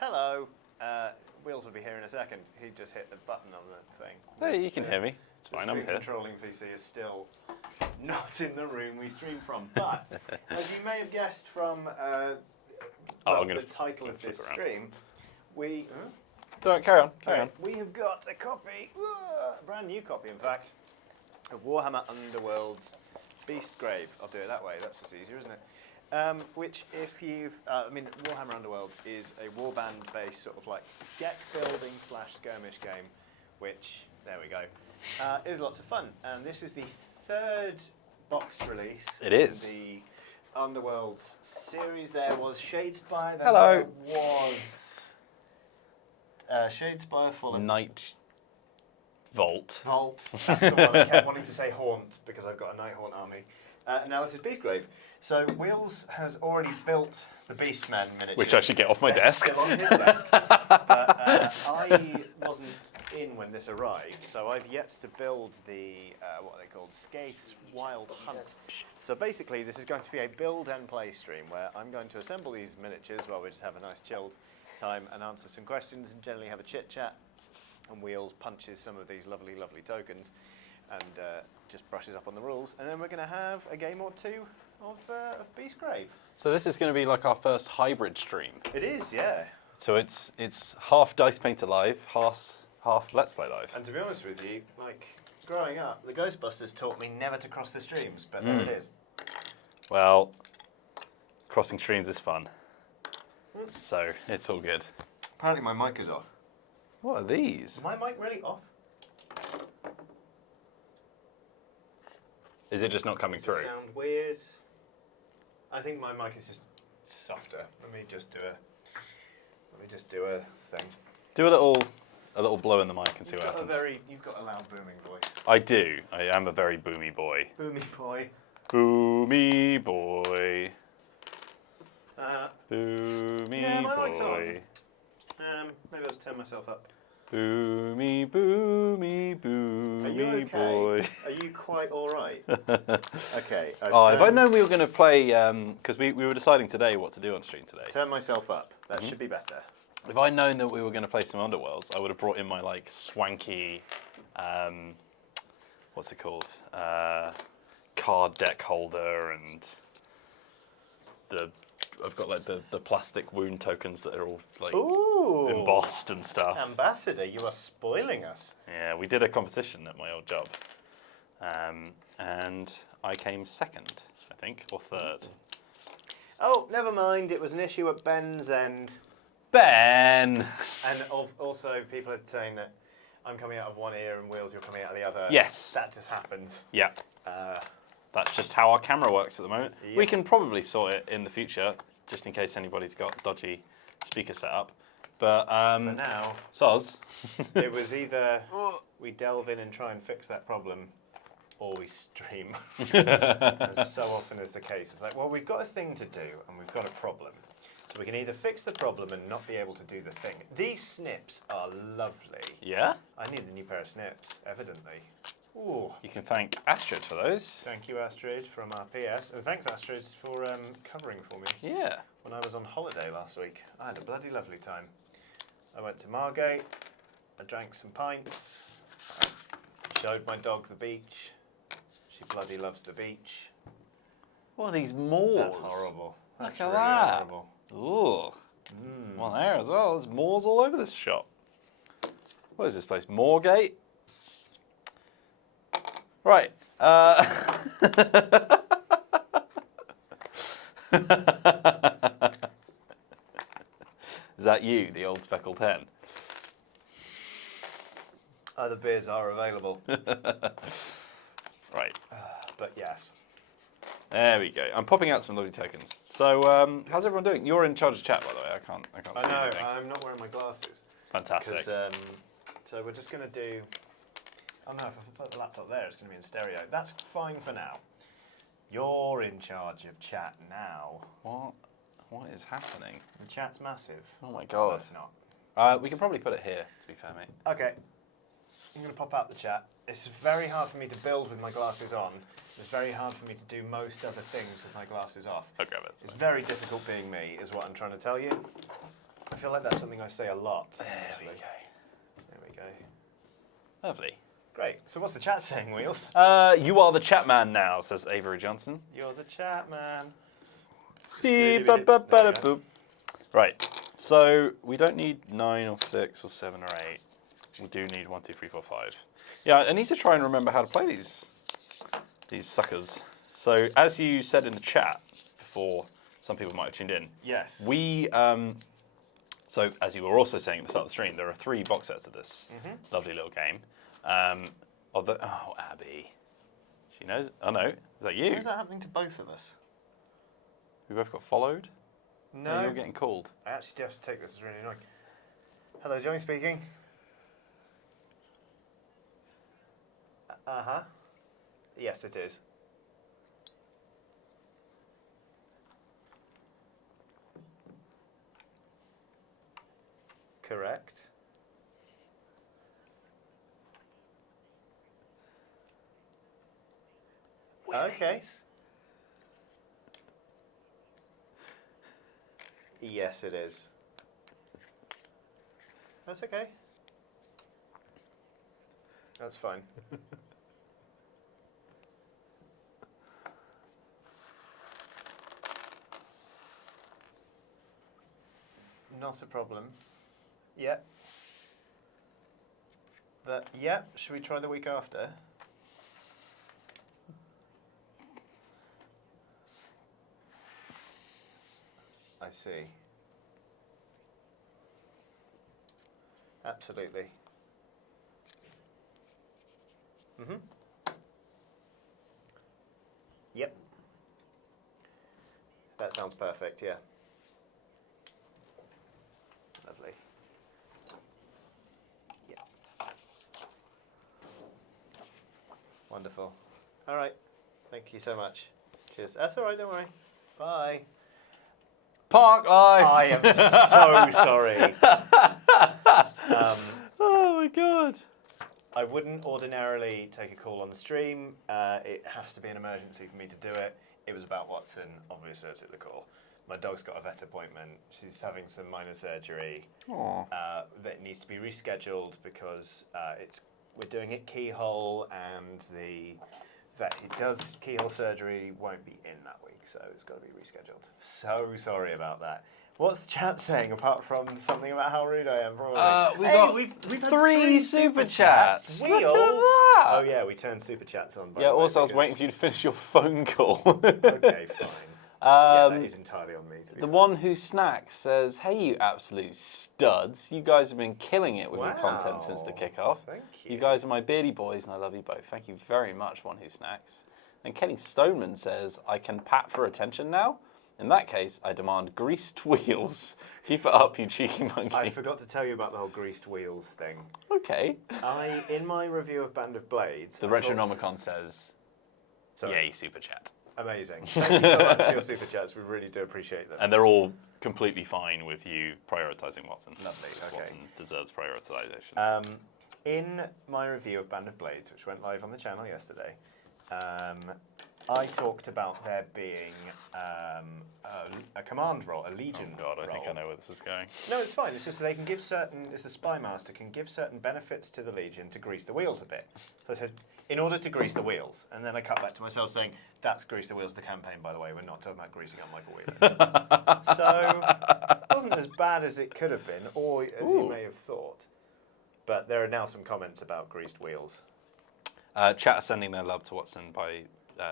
Hello. Wheels will be here in a second. He just hit the button on the thing. Hey, you can hear me. It's fine, I'm The here. controlling PC is still not in the room we stream from. But, as you may have guessed from the title of this stream, we... Don't, carry on. We have got a copy, a brand new copy, in fact, of Warhammer Underworlds Beastgrave. I'll do it that way, that's just easier, isn't it? Which, if you've... Warhammer Underworlds is a warband-based sort of like deck-building / skirmish game, which, there we go, is lots of fun. And this is the third box release. It is. In the Underworlds series. There was Shadespire. Hello. There was... Shadespire, Fulham. Night Vault. That's the one. I kept wanting to say Haunt because I've got a Night Haunt army. Now this is Beastgrave. So Wheels has already built the Beastmen miniatures. Which I should get off my desk. Still on his desk. But I wasn't in when this arrived, so I've yet to build the, what are they called? Skaith's Wild Hunt. So basically this is going to be a build and play stream where I'm going to assemble these miniatures while we just have a nice chilled time and answer some questions and generally have a chit chat, and Wheels punches some of these lovely tokens and just brushes up on the rules, and then we're going to have a game or two of Beastgrave. So this is going to be like our first hybrid stream. It is, yeah. So it's half Dice Painter Live, half Let's Play Live. And to be honest with you, like growing up, the Ghostbusters taught me never to cross the streams, but there it is. Well, crossing streams is fun. So it's all good. Apparently my mic is off. What are these? Is my mic really off? Is it just not coming through? Does it sound weird? I think my mic is just softer. Let me just do a thing. Do a little blow in the mic and see what happens. You've got a loud booming voice. I do. I am a very boomy boy. Boomy boy. Boomy boy. Boomy yeah, my mic's boy. on. Maybe I'll just turn myself up. Boomy, boomy, boomy Are you okay? boy. Are you quite all right? Okay. If I'd known we were going to play, because we were deciding today what to do on stream today. Turn myself up. That should be better. If I'd known that we were going to play some Underworlds, I would have brought in my like swanky, what's it called, card deck holder, and I've got like the plastic wound tokens that are all like embossed and stuff. Ambassador, you are spoiling us. Yeah, we did a competition at my old job, and I came second, I think, or third. Oh, never mind. It was an issue at Ben's end. Ben! And also, people are saying that I'm coming out of one ear and Wheels, you're coming out of the other. Yes. That just happens. Yeah. That's just how our camera works at the moment. Yep. We can probably sort it in the future, just in case anybody's got dodgy speaker setup. But for now, soz. it was either we delve in and try and fix that problem, or we stream. As so often is the case. It's like, well, we've got a thing to do and we've got a problem. So we can either fix the problem and not be able to do the thing. These snips are lovely. Yeah? I need a new pair of snips, evidently. Ooh. You can thank Astrid for those. Thank you, Astrid, from our PS. And thanks, Astrid, for covering for me. Yeah. When I was on holiday last week, I had a bloody lovely time. I went to Margate, I drank some pints, I showed my dog the beach. She bloody loves the beach. What are these moors? That's horrible. That's Look at really that. horrible. Ooh. Well, there as well. There's moors all over this shop. What is this place? Moorgate? Right. Is that you, the old speckled hen? Other beers are available. Right. But yes. There we go. I'm popping out some lovely tokens. So, how's everyone doing? You're in charge of chat, by the way. I can't see I know, anything. I'm not wearing my glasses. Fantastic. So we're just going to do... Oh no, if I put the laptop there, it's going to be in stereo. That's fine for now. You're in charge of chat now. What is happening? The chat's massive. Oh my god. No, it's not. We can probably put it here, to be fair, mate. Okay. I'm going to pop out the chat. It's very hard for me to build with my glasses on. It's very hard for me to do most other things with my glasses off. I'll grab it. It's very difficult being me, is what I'm trying to tell you. feel like that's something I say a lot. There we actually. go. There we go. Lovely. Great. So what's the chat saying, Wheels? You are the chat man now, says Avery Johnson. You're the chat man. Beep, There we go. boop. Right. So we don't need 9 or 6 or 7 or 8. We do need 1, 2, 3, 4, 5. Yeah, I need to try and remember how to play these suckers. So as you said in the chat before, some people might have tuned in. Yes. We so as you were also saying at the start of the stream, there are 3 box sets of this lovely little game. Oh, Abby, she knows. Oh no, is that you? Why is that happening to both of us? We both got followed. No. You're getting called. I actually do have to take this. It's really annoying. Hello, Johnny speaking. Uh-huh. Yes, it is. Correct. Okay. Yes, it is. That's okay. That's fine. Not a problem. Yeah. But yeah, should we try the week after? I see. Absolutely. Yep. That sounds perfect, yeah. Lovely. Yeah. Wonderful. All right. Thank you so much. Cheers. That's all right, don't worry. Bye. Park life. I am so sorry. Oh my god. I wouldn't ordinarily take a call on the stream. It has to be an emergency for me to do it. It was about Watson. Obviously, I took the call. My dog's got a vet appointment. She's having some minor surgery that needs to be rescheduled because we're doing it keyhole, and the vet who does keyhole surgery won't be in that week, so it's got to be rescheduled. So sorry about that. What's the chat saying apart from something about how rude I am? Probably. We've had 3 super chats. Wheels. Look at that. Oh yeah, we turned super chats on. By Yeah. the way, Also, I was because- waiting for you to finish your phone call. Okay, fine. Yeah, that is entirely on me. To be The fair. one who snacks says, "Hey, you absolute studs! You guys have been killing it with your content since the Wow. kickoff. Thank you. You guys are my beardy boys, and I love you both. Thank you very much, one who snacks." And Kenny Stoneman says, "I can pat for attention now. In that case, I demand greased wheels. Keep it up, you cheeky monkey." I forgot to tell you about the whole greased wheels thing. Okay. In my review of Band of Blades, The I talked- Retronomicon says, Sorry. "Yay, super chat." Amazing. Thank you so much for your super chats. We really do appreciate them. And they're all completely fine with you prioritising Watson. Lovely, Because okay. Watson deserves prioritisation. In my review of Band of Blades, which went live on the channel yesterday, I talked about there being a command role, a legion Oh God, I think I role. know where this is going. No, it's fine. It's just they can give certain, as the spy master can give certain benefits to the legion to grease the wheels a bit. So I said, in order to grease the wheels, and then I cut back to myself saying, that's grease the wheels of the campaign, by the way. We're not talking about greasing up Michael Wheeler. So it wasn't as bad as it could have been, or as you may have thought. But there are now some comments about greased wheels. Chat are sending their love to Watson by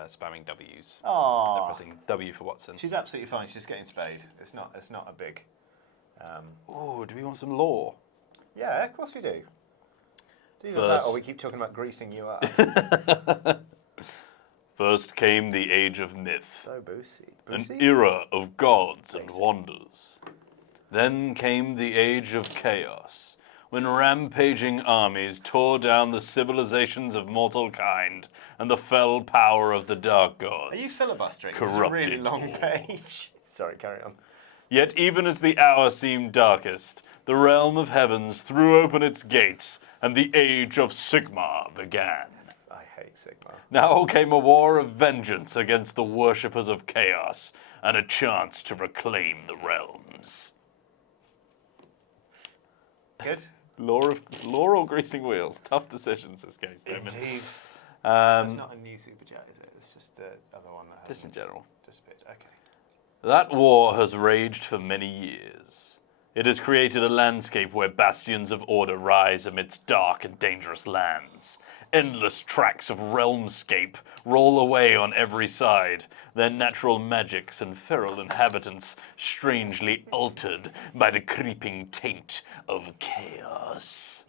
spamming W's. They're Aww. pressing W for Watson. She's absolutely fine. She's just getting spayed. It's not a big. Oh, do we want some lore? Yeah, of course we do. It's either that or we keep talking about greasing you up. First came the age of myth, So boozy. an Boozy? era of gods and Basic. wonders. Then came the age of chaos, when rampaging armies tore down the civilizations of mortal kind and the fell power of the dark gods. Are you filibustering? This is a Corrupted really long page. Sorry, carry on. Yet even as the hour seemed darkest, the realm of heavens threw open its gates, and the age of Sigmar began. I hate Sigmar. Now came a war of vengeance against the worshippers of chaos, and a chance to reclaim the realms. Good. Law or greasing wheels? Tough decisions, this case. Indeed. That's not a new super chat, is it? It's just the other one that Just in general. disappeared. Okay. That war has raged for many years. It has created a landscape where bastions of order rise amidst dark and dangerous lands. Endless tracts of realmscape roll away on every side, their natural magics and feral inhabitants strangely altered by the creeping taint of chaos.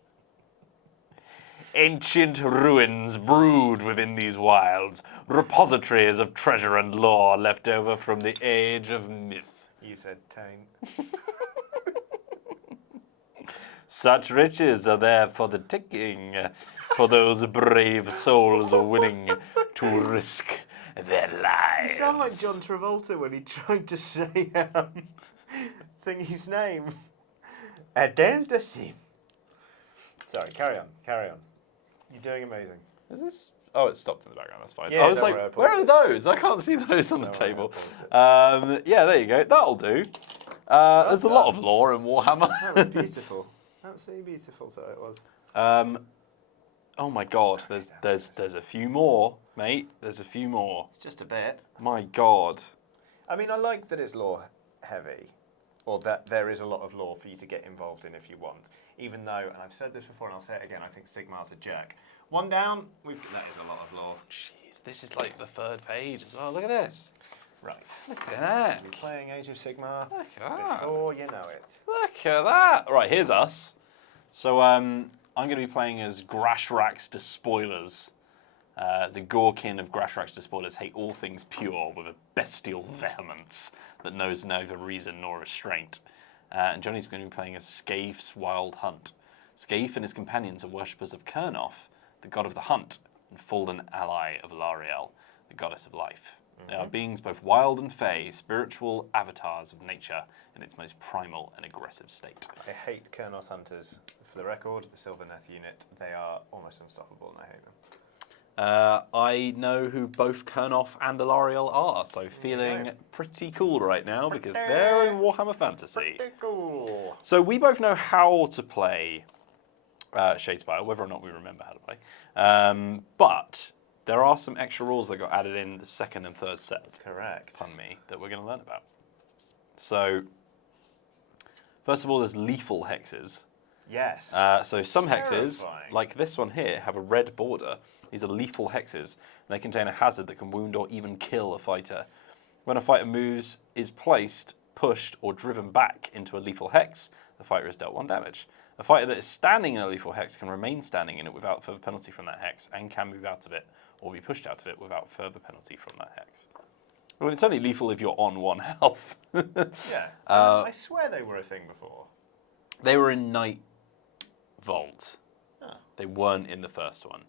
Ancient ruins brood within these wilds, repositories of treasure and lore left over from the age of myth. You said taint. Such riches are there for the taking, for those brave souls willing to risk their lives. You sound like John Travolta when he tried to say thingy's name. Adele Dusty. Sorry, carry on. You're doing amazing. Is this? Oh, it stopped in the background. That's fine. Yeah, I was don't like, worry, I where paused are those? I can't see those on the Don't worry, table. I paused Yeah, there you go. That'll do. There's a lot of lore in Warhammer. That was beautiful. Absolutely beautiful, so it was. Oh my God, there's a few more, mate. There's a few more. It's just a bit. My God. I mean, I like that it's lore heavy, or that there is a lot of lore for you to get involved in if you want. Even though, and I've said this before and I'll say it again, I think Sigmar's a jerk. One down, that is a lot of lore. Jeez, this is like the third page as well. Look at this. Right. Look at that. You're playing Age of Sigmar Look at that. before you know it. Look at that. Right, here's us. So I'm going to be playing as Grashrax Despoilers. The Gorkin of Grashrax Despoilers hate all things pure with a bestial vehemence that knows neither reason nor restraint. And Johnny's going to be playing as Skaif's Wild Hunt. Skaif and his companions are worshippers of Kurnoth, the god of the hunt, and fallen ally of Lariel, the goddess of life. They are beings both wild and fey, spiritual avatars of nature in its most primal and aggressive state. I hate Kurnoth Hunters. For the record, the Sylvaneth unit, they are almost unstoppable and I hate them. I know who both Kurnoth and Alariel are, so feeling pretty cool right now because they're in Warhammer Fantasy. Pretty cool. So we both know how to play Shadespire, whether or not we remember how to play. But there are some extra rules that got added in the second and third set. Correct. Pun me, that we're going to learn about. So, first of all, there's lethal hexes. Yes. So some hexes, Terrifying. like this one here, have a red border. These are lethal hexes, and they contain a hazard that can wound or even kill a fighter. When a fighter moves, is placed, pushed, or driven back into a lethal hex, the fighter is dealt 1 damage. A fighter that is standing in a lethal hex can remain standing in it without further penalty from that hex, and can move out of it, or be pushed out of it without further penalty from that hex. Well, it's only lethal if you're on 1 health. Yeah. I swear they were a thing before. They were in Night Vault. Oh. They weren't in the first one.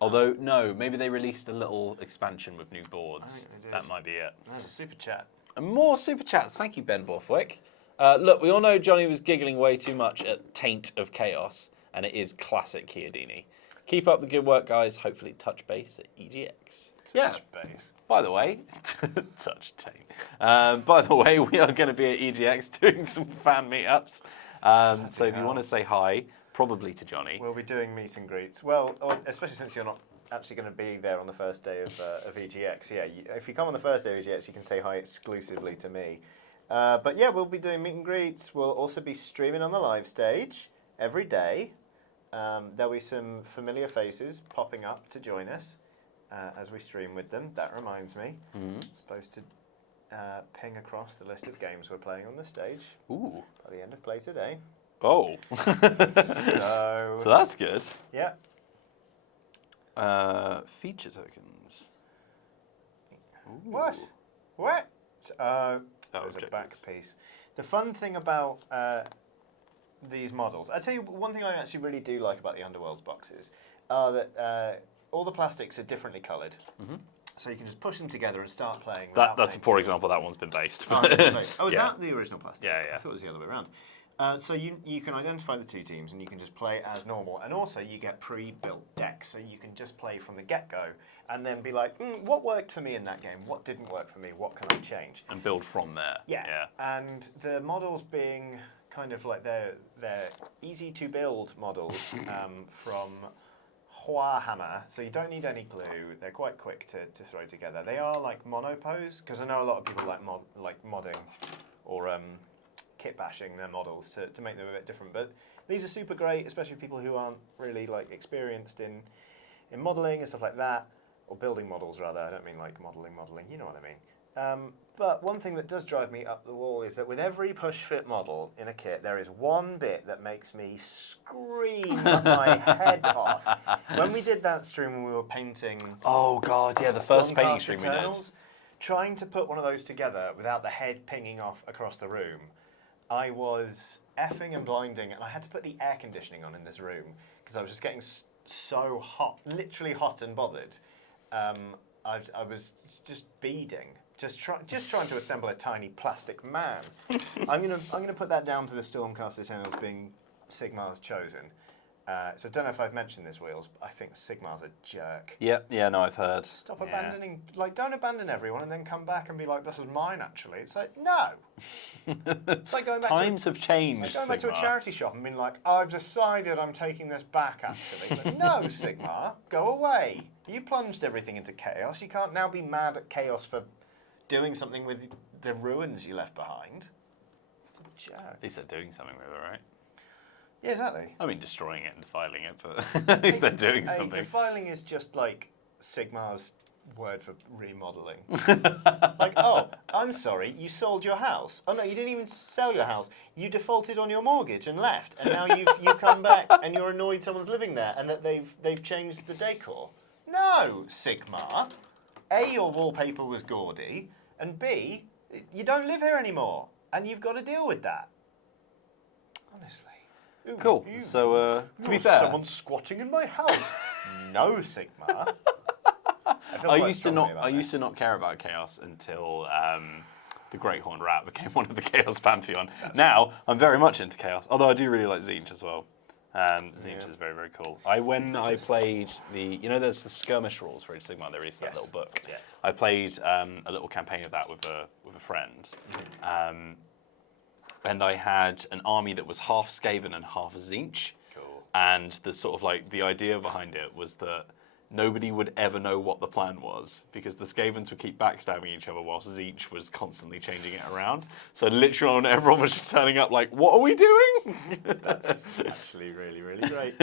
Although, no, maybe they released a little expansion with new boards. I think they did. That might be it. There's a super chat. And more super chats. Thank you, Ben Borthwick. Look, we all know Johnny was giggling way too much at Taint of Chaos, and it is classic Chiodini. Keep up the good work, guys. Hopefully touch base at EGX. Touch base. By the way, touch Taint. By the way, we are going to be at EGX doing some fan meetups. So if you want to say hi, probably to Johnny. We'll be doing meet and greets. Well, especially since you're not actually going to be there on the first day of EGX. Yeah, if you come on the first day of EGX, you can say hi exclusively to me. But yeah, we'll be doing meet and greets. We'll also be streaming on the live stage every day. There'll be some familiar faces popping up to join us as we stream with them. That reminds me, I'm supposed to ping across the list of games we're playing on the stage Ooh. by the end of play today. Oh. So that's good. yeah. Feature tokens. Ooh. What? There's a objectives. back piece. The fun thing about these models, I tell you one thing I actually really do like about the Underworlds boxes, are that all the plastics are differently coloured. So you can just push them together and start playing. That's a poor example. That one's been based. Oh, it's been based. Oh, is Yeah. that the original plastic? Yeah, yeah. I thought it was the other way around. So you can identify the two teams and you can just play as normal. And also you get pre-built decks, so you can just play from the get-go and then be like, what worked for me in that game? What didn't work for me? What can I change? And build from there. Yeah. And the models being kind of like they're easy to build models from WARHAMMER, so you don't need any glue. They're quite quick to throw together. They are like monopose, because I know a lot of people like modding or kit bashing their models to make them a bit different. But these are super great, especially for people who aren't really like experienced in modeling and stuff like that, or building models rather. I don't mean like modeling, you know what I mean. But one thing that does drive me up the wall is that with every push-fit model in a kit, there is one bit that makes me scream my head off. When we did that stream when we were painting... Oh, God, yeah, the first painting stream we did. Trying to put one of those together without the head pinging off across the room, I was effing and blinding, and I had to put the air conditioning on in this room because I was just getting so hot, literally hot and bothered. I was just beading. Just trying to assemble a tiny plastic man. I'm gonna put that down to the Stormcaster Eternals being Sigmar's chosen. So I don't know if I've mentioned this, Wheels, but I think Sigmar's a jerk. Yeah, no, I've heard. Stop abandoning, like, don't abandon everyone and then come back and be like, this was mine actually. It's like, no. It's like going back Times have changed, like going back to a charity shop and being like, I've decided I'm taking this back actually. Like, no, Sigmar, go away. You plunged everything into chaos. You can't now be mad at chaos for doing something with the ruins you left behind. It's a jerk. At least they're doing something with it, right? Yeah, exactly. I mean, destroying it and defiling it, but at least they're doing something. Defiling is just like Sigmar's word for remodeling. Like, oh, I'm sorry, you sold your house. Oh no, you didn't even sell your house. You defaulted on your mortgage and left, and now you've come back and you're annoyed someone's living there and that they've changed the decor. No, Sigmar. A, your wallpaper was gaudy, and B, you don't live here anymore, and you've got to deal with that. Honestly. Ooh, cool. So, to be fair, someone's squatting in my house. No, Sigmar. I used to not care about chaos until the Great Horned Rat became one of the Chaos Pantheon. Now I'm very much into chaos, although I do really like Tzeentch as well. Tzeentch is very, very cool. When I played there's the skirmish rules for Age of Sigmar. They released that little book. Yeah. I played a little campaign of that with a friend. And I had an army that was half Skaven and half Tzeentch. Cool. And the sort of like the idea behind it was that nobody would ever know what the plan was because the Skavens would keep backstabbing each other whilst Tzeentch was constantly changing it around. So literally everyone was just turning up like, what are we doing? That's actually really, really great.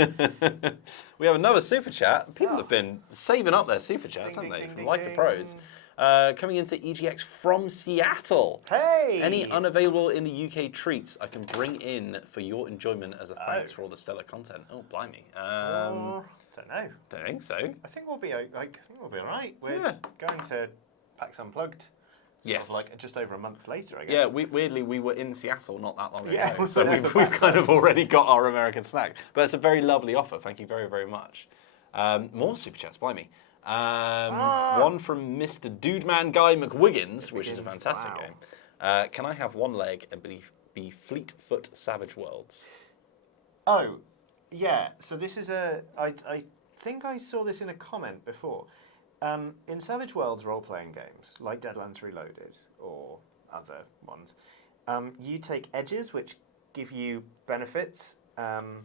We have another super chat. People have been saving up their super chats, haven't they? From Like the Pros. Coming into EGX from Seattle. Hey! Any unavailable in the UK treats I can bring in for your enjoyment as a thanks for all the stellar content? Oh, blimey. Don't know. Don't think so. I think we'll be all right. We're going to PAX Unplugged. Yes. Like just over a month later, I guess. Yeah, weirdly, we were in Seattle not that long Yeah, ago, so we've kind of already got our American snack. But it's a very lovely offer. Thank you very, very much. More super chats, blimey. One from Mr. Dudeman Guy McWiggins, which is a fantastic game. Can I have one leg and be Fleetfoot Savage Worlds? Oh, yeah. So this is I think I saw this in a comment before. In Savage Worlds role-playing games, like Deadlands Reloaded or other ones, you take edges, which give you benefits, and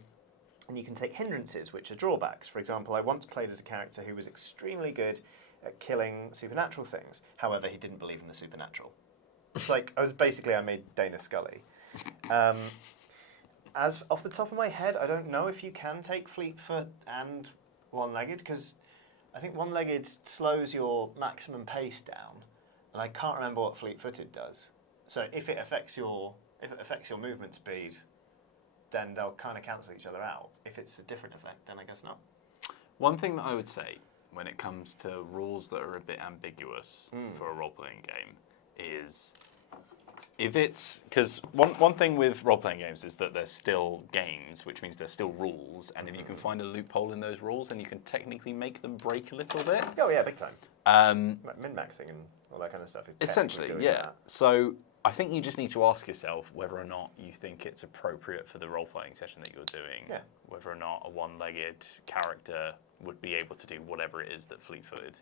you can take hindrances, which are drawbacks. For example, I once played as a character who was extremely good at killing supernatural things. However, he didn't believe in the supernatural. It's like, I made Dana Scully. As off the top of my head, I don't know if you can take Fleetfoot and one-legged, because I think one-legged slows your maximum pace down, and I can't remember what fleet-footed does. So if it affects your movement speed, then they'll kind of cancel each other out. If it's a different effect, then I guess not. One thing that I would say when it comes to rules that are a bit ambiguous for a role-playing game is if it's, because one thing with role-playing games is that they're still games, which means there's still rules, and if you can find a loophole in those rules, then you can technically make them break a little bit. Oh yeah, big time. Like min-maxing and all that kind of stuff is essentially, doing yeah. that. So I think you just need to ask yourself whether or not you think it's appropriate for the role-playing session that you're doing. Yeah. Whether or not a one-legged character would be able to do whatever it is that Fleet-footed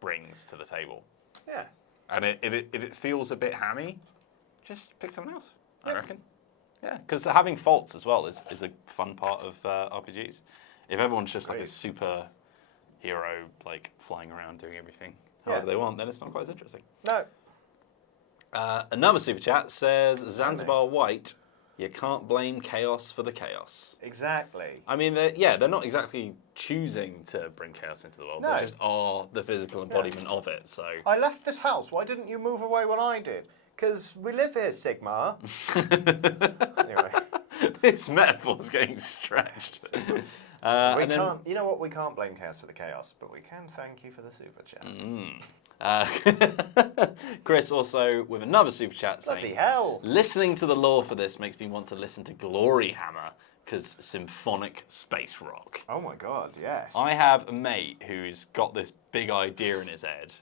brings to the table. Yeah. And if it feels a bit hammy, just pick someone else, I reckon. Yeah, because having faults as well is a fun part of RPGs. If everyone's just like a Agreed. super hero, like flying around doing everything however they want, then it's not quite as interesting. No. Another super chat says, Zanzibar White, you can't blame chaos for the chaos. Exactly. I mean, they're not exactly choosing to bring chaos into the world. No. They just are the physical embodiment of it. So I left this house. Why didn't you move away when I did? Because we live here, Sigma. Anyway. This metaphor's getting stretched. We can't. You know what? We can't blame chaos for the chaos, but we can thank you for the super chat. Chris also with another super chat saying, Bloody hell! listening to the lore for this makes me want to listen to Glory Hammer because symphonic space rock. Oh my god, yes. I have a mate who's got this big idea in his head.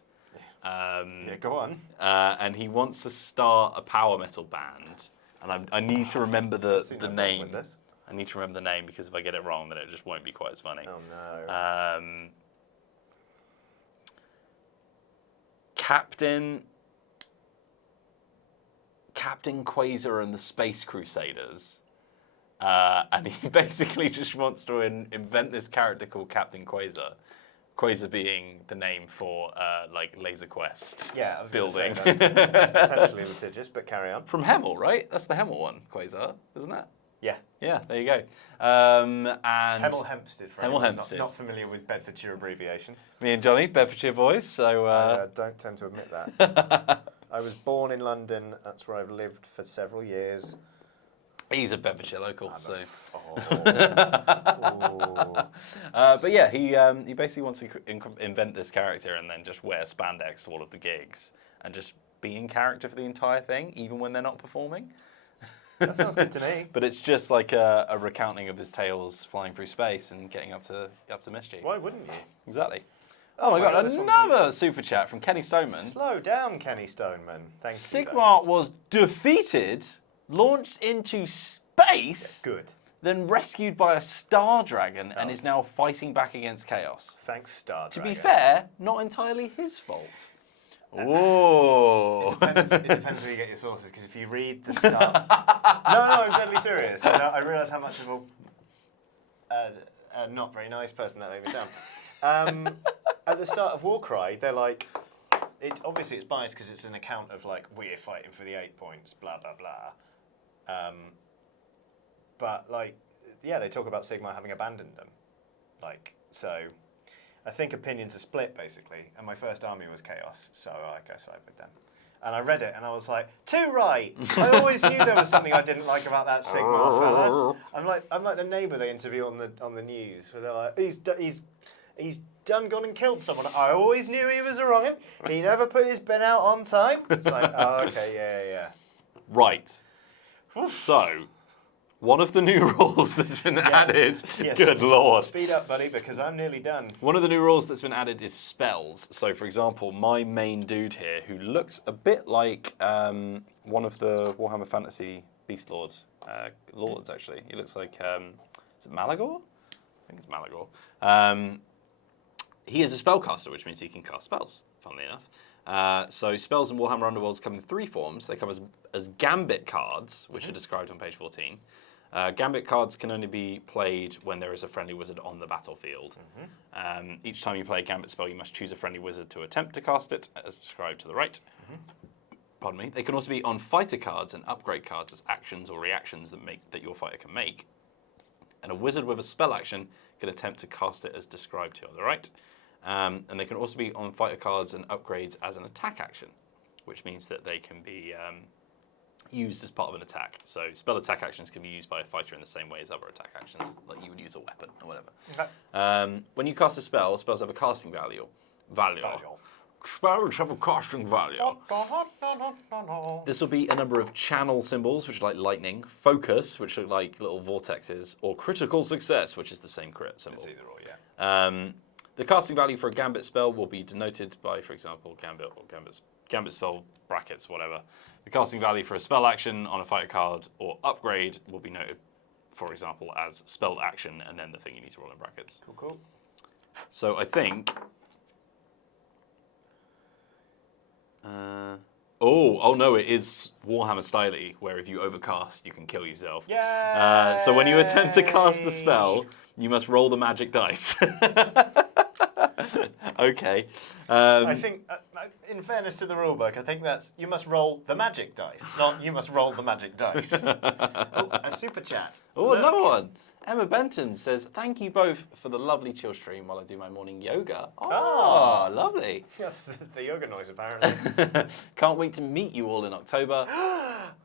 Yeah, go on. And he wants to start a power metal band. And I need to remember the name. With this. I need to remember the name because if I get it wrong, then it just won't be quite as funny. Oh no. Captain Quasar and the Space Crusaders. And he basically just wants to invent this character called Captain Quasar. Quasar being the name for like Laser Quest Yeah, I was building. Say that. Potentially litigious, but carry on. From Hemel, right? That's the Hemel one, Quasar, isn't it? Yeah. Yeah, there you go. And Hemel Hempstead. For Hemel anyone Hempstead. Not familiar with Bedfordshire abbreviations. Me and Johnny, Bedfordshire boys, so... I don't tend to admit that. I was born in London. That's where I've lived for several years. He's a Bedfordshire local, so... But yeah, he basically wants to invent this character and then just wear spandex to all of the gigs and just be in character for the entire thing, even when they're not performing. That sounds good to me. But it's just like a recounting of his tales flying through space and getting up to mischief. Why wouldn't you? Exactly. Oh my god, another super chat from Kenny Stoneman. Slow down, Kenny Stoneman. Thank you. Sigmar was defeated, launched into space, Good. then rescued by a star dragon and is now fighting back against chaos. Thanks, Star To Dragon. be fair, not entirely his fault. Whoa. It depends where you get your sources, because if you read the stuff... No, I'm deadly serious. I realise how much of a not very nice person that made me sound. At the start of Warcry, they're like... Obviously, it's biased because it's an account of, like, we're fighting for the 8 points, blah, blah, blah. But, like, yeah, they talk about Sigmar having abandoned them. Like, so... I think opinions are split, basically, and my first army was Chaos, so I go side with them. And I read it, and I was like, too right! I always knew there was something I didn't like about that Sigmar fella. I'm like the neighbour they interview on the news, where they're like, he's done gone and killed someone. I always knew he was a wrong'un. He never put his bin out on time. It's like, oh, okay, yeah. Right. So, one of the new rules that's been added, Yes. good lord. Speed up, buddy, because I'm nearly done. One of the new rules that's been added is spells. So, for example, my main dude here, who looks a bit like one of the Warhammer Fantasy Beast Lords, actually. He looks like, is it Malagor? I think it's Malagor. He is a spellcaster, which means he can cast spells, funnily enough. So spells in Warhammer Underworlds come in 3 forms. They come as Gambit cards, which are described on page 14. Gambit cards can only be played when there is a friendly wizard on the battlefield. Each time you play a Gambit spell, you must choose a friendly wizard to attempt to cast it, as described to the right. Pardon me. They can also be on fighter cards and upgrade cards as actions or reactions that your fighter can make. And a wizard with a spell action can attempt to cast it as described to the right. And they can also be on fighter cards and upgrades as an attack action, which means that they can be used as part of an attack. So spell attack actions can be used by a fighter in the same way as other attack actions, like you would use a weapon or whatever. Okay. When you cast a spell, spells have a casting value. Spells have a casting value. This will be a number of channel symbols, which are like lightning, focus, which are like little vortexes, or critical success, which is the same crit symbol. It's either or, yeah. The casting value for a Gambit spell will be denoted by, for example, Gambit or Gambit spell brackets, whatever. The casting value for a spell action on a fighter card or upgrade will be noted, for example, as spell action, and then the thing you need to roll in brackets. Cool. So I think... Oh no, it is Warhammer Styly, where if you overcast, you can kill yourself. Yeah. So when you attempt to cast the spell, you must roll the magic dice. Okay. I think, in fairness to the rulebook, I think that's you must roll the magic dice, not you must roll the magic dice. Oh, a super chat. Oh, Look. another one. Emma Benton says, thank you both for the lovely chill stream while I do my morning yoga. Oh, lovely. That's the yoga noise, apparently. Can't wait to meet you all in October.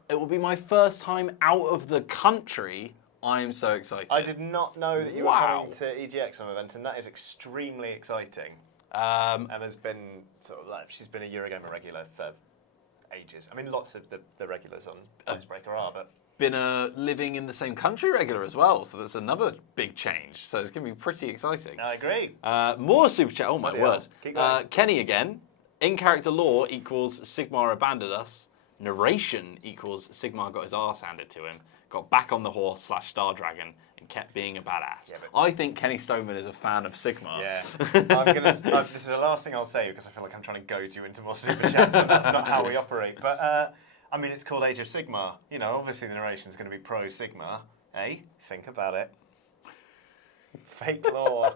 It will be my first time out of the country. I am so excited. I did not know that you were coming to EGX on event, and that is extremely exciting. Emma's been she's been a Eurogamer regular for ages. I mean, lots of the regulars on Dicebreaker are, but been living in the same country regular as well, so that's another big change. So it's going to be pretty exciting. I agree. More super chat. Oh my word. Keep going. Kenny again. In character lore equals Sigmar abandoned us. Narration equals Sigmar got his arse handed to him, got back on the horse / Star Dragon, and kept being a badass. Yeah, I think Kenny Stoneman is a fan of Sigmar. Yeah. This is the last thing I'll say because I feel like I'm trying to goad you into more super chats, and that's not how we operate. But I mean, it's called Age of Sigmar. You know, obviously the narration is going to be pro Sigmar. Eh? Think about it. Fake lore.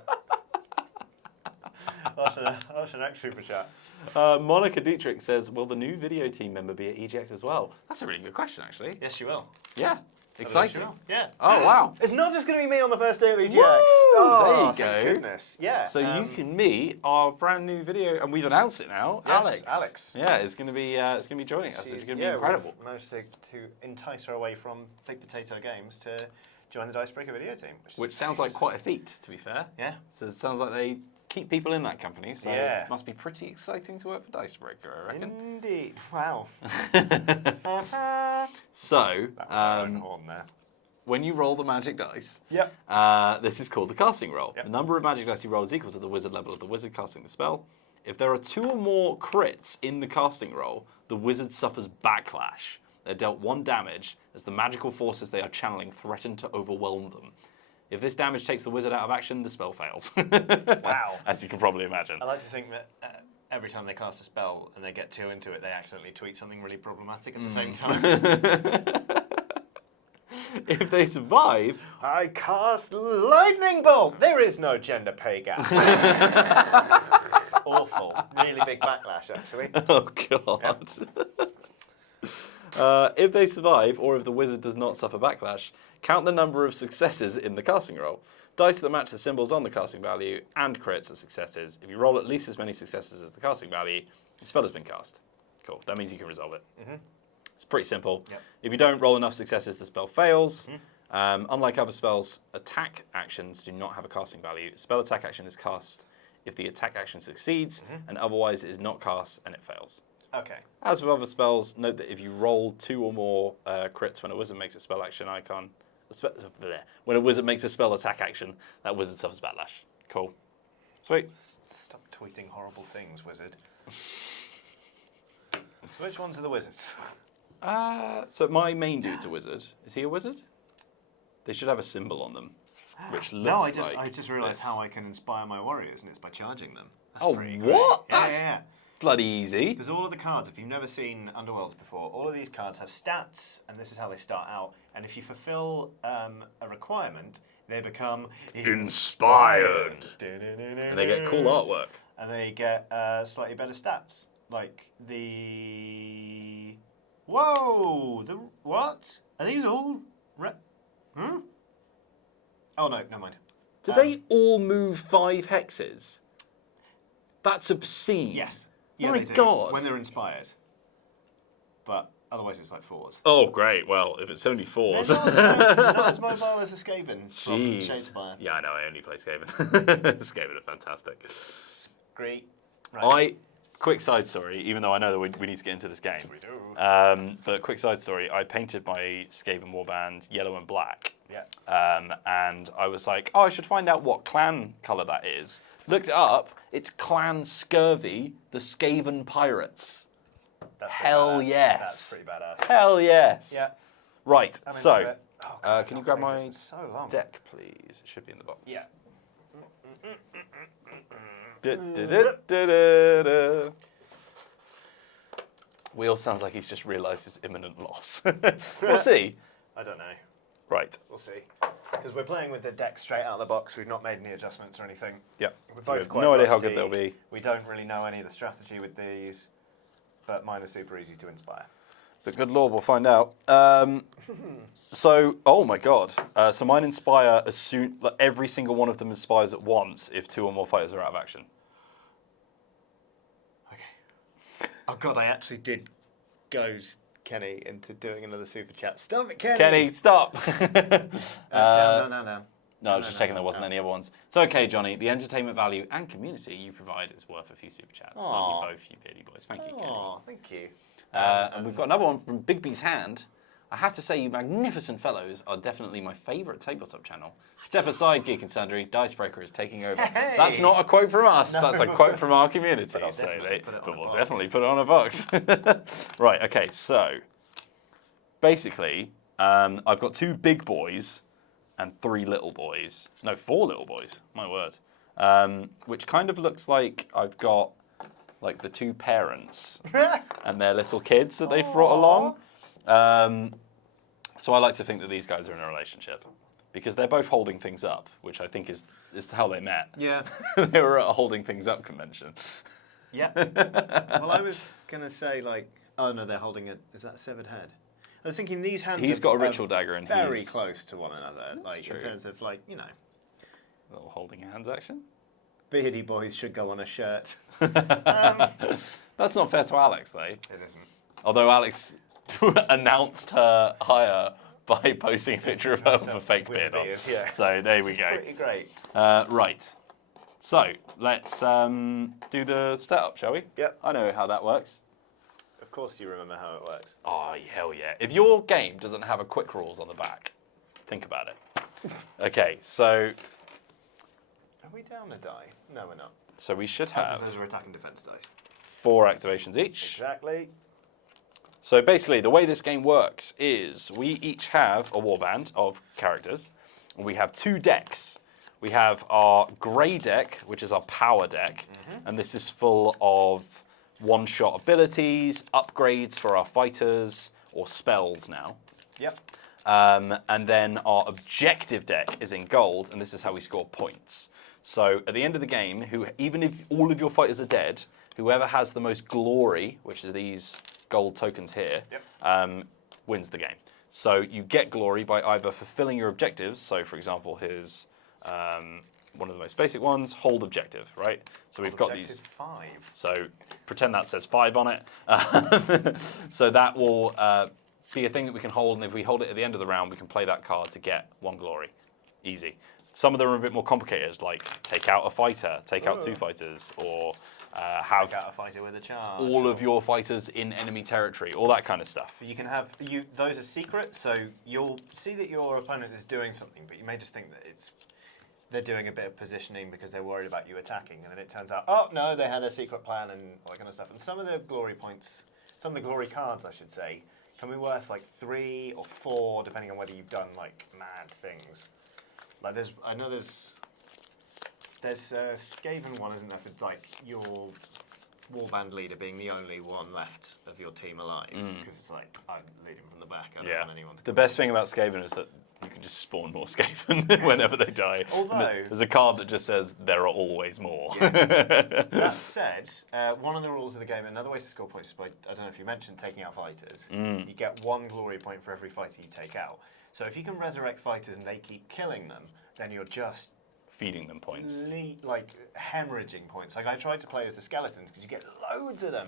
That's an next super chat. Monica Dietrich says, will the new video team member be at EGX as well? That's a really good question, actually. Yes, she will. Yeah. Exciting. Yeah. Oh, wow. It's not just going to be me on the first day of EGX. Woo! Oh, there you thank go. Goodness. Yeah. So you can meet our brand new video, and we've announced it now. Yes, Alex. Yeah, it's going to be joining us. It's going to be incredible. We've managed to entice her away from Big Potato Games to join the Dicebreaker video team, which sounds like quite a feat, to be fair. Yeah. So it sounds like they keep people in that company, so yeah. It must be pretty exciting to work for Dicebreaker, I reckon. Indeed. Wow. So, that was my own horn there. When you roll the magic dice, yep. This is called the casting roll. Yep. The number of magic dice you roll is equal to the wizard level of the wizard casting the spell. If there are 2 or more crits in the casting roll, the wizard suffers backlash. They're dealt 1 damage as the magical forces they are channeling threaten to overwhelm them. If this damage takes the wizard out of action, the spell fails. Wow. As you can probably imagine. I like to think that every time they cast a spell and they get 2 into it, they accidentally tweet something really problematic at the same time. If they survive... I cast Lightning Bolt! There is no gender pay gap. Awful. Really big backlash, actually. Oh, God. If they survive, or if the wizard does not suffer backlash, count the number of successes in the casting roll. Dice that match the symbols on the casting value and crits are successes. If you roll at least as many successes as the casting value, the spell has been cast. Cool. That means you can resolve it. Mm-hmm. It's pretty simple. Yep. If you don't roll enough successes, the spell fails. Mm-hmm. Unlike other spells, attack actions do not have a casting value. Spell attack action is cast if the attack action succeeds, and otherwise it is not cast and it fails. Okay. As with other spells, note that if you roll 2 or more crits when a wizard makes a spell action icon, when a wizard makes a spell attack action, that wizard suffers backlash. Cool. Sweet. Stop tweeting horrible things, wizard. So which ones are the wizards? So my main dude's a wizard. Is he a wizard? They should have a symbol on them, which looks like I just realised how I can inspire my warriors, and it's by charging them. That's oh, pretty great. What? Yeah, That's bloody easy. Because all of the cards, if you've never seen Underworlds before, all of these cards have stats, and this is how they start out. And if you fulfill a requirement, they become inspired. And they get cool artwork. And they get slightly better stats. Like the... Whoa! The what? Are these all... Oh, no, never mind. Do they all move 5 hexes? That's obscene. Yes. Yeah, My they do, God. when they're inspired. But otherwise it's like 4s. Oh, great. Well, if it's only 4s. Not as mobile as a Skaven from Shadespire. Yeah, I know. I only play Skaven. Skaven are fantastic. Great. Right. Quick side story, even though I know that we need to get into this game. We do. But quick side story, I painted my Skaven warband yellow and black. Yeah. And I was like, oh, I should find out what clan colour that is. Looked it up. It's Clan Scurvy, the Skaven Pirates. Hell yes. That's pretty badass. Hell yes. Yeah. Right, so, God, can you grab my so long. deck, please? It should be in the box. Yeah. Wheel sounds like he's just realised his imminent loss. We'll see. I don't know. Right. We'll see. Because we're playing with the deck straight out of the box. We've not made any adjustments or anything. Yep. We're So we both have quite no idea how rusty. good they'll be. We don't really know any of the strategy with these, but mine are super easy to inspire. But good lord, we'll find out. So, oh my god. So mine inspire as soon, like every single one of them inspires at once if 2 or more fighters are out of action. Okay. Oh god, I actually did goad Kenny into doing another super chat. Stop it, Kenny! Kenny, stop! No. No, I was just checking there wasn't any other ones. It's okay, Johnny. The entertainment value and community you provide is worth a few super chats. Love you both, you beardy boys. Thank you, Kenny. Oh, thank you. And we've got another one from Big B's Hand. I have to say, you magnificent fellows are definitely my favourite tabletop channel. Step aside, Geek and Sundry. Dicebreaker is taking over. Hey! That's not a quote from us. No. That's a quote from our community. But I'll So definitely put it on a we'll box. definitely put it on a box. Right. Okay. So basically, I've got 2 big boys and 3 little boys. No, 4 little boys. My word. Which kind of looks like I've got like the 2 parents and their little kids that they've brought along. So I like to think that these guys are in a relationship because they're both holding things up, which I think is how they met. Yeah. They were at a holding things up convention. Yeah. Well, I was going to say, like, oh no, they're holding it. Is that a severed head? I was thinking these hands He's are, got a ritual dagger and very he's close to one another, like true. in terms of, like, you know, a little holding hands action. beardy boys should go on a shirt. That's not fair to Alex, though. It isn't. Although Alex announced her hire by posting a picture of her with a fake With a beard on. beard, yeah. So there we go. Pretty great. Right. So let's do the setup, shall we? Yep. I know how that works. Of course you remember how it works. Oh, hell yeah. If your game doesn't have a quick rules on the back, think about it. Okay, so Are we down a die? No, we're not. we should Because have those are attack and defense dice. 4 activations each. Exactly. So basically, the way this game works is we each have a warband of characters. And we have 2 decks. We have our grey deck, which is our power deck. And this is full of one-shot abilities, upgrades for our fighters, or spells now. Yep. And then our objective deck is in gold, and this is how we score points. So at the end of the game, even if all of your fighters are dead, whoever has the most glory, which is these gold tokens here, wins the game. So you get glory by either fulfilling your objectives. So for example, here's one of the most basic ones, hold objective, right? So we've got Objective these. 5. So pretend that says 5 on it. So that will be a thing that we can hold, and if we hold it at the end of the round, we can play that card to get 1 glory. Easy. Some of them are a bit more complicated, like take out a fighter, take out 2 fighters, or have Take out a fighter with a charge. all of your fighters in enemy territory, all that kind of stuff. You can have those are secret, so you'll see that your opponent is doing something, but you may just think that they're doing a bit of positioning because they're worried about you attacking, and then it turns out, oh no, they had a secret plan and all that kind of stuff. And some of the glory points, some of the glory cards, I should say, can be worth like 3 or 4, depending on whether you've done like mad things. Like I know there's a Skaven one, isn't there, for like your warband leader being the only one left of your team alive, because it's like, I'm leading from the back, I don't want anyone to The come best thing about Skaven is that you can just spawn more Skaven whenever they die. Although- There's a card that just says there are always more. That said, one of the rules of the game, another way to score points is by, I don't know if you mentioned taking out fighters. You get 1 glory point for every fighter you take out. So if you can resurrect fighters and they keep killing them, then you're just Feeding them points. like hemorrhaging points. Like I tried to play as the skeletons because you get loads of them,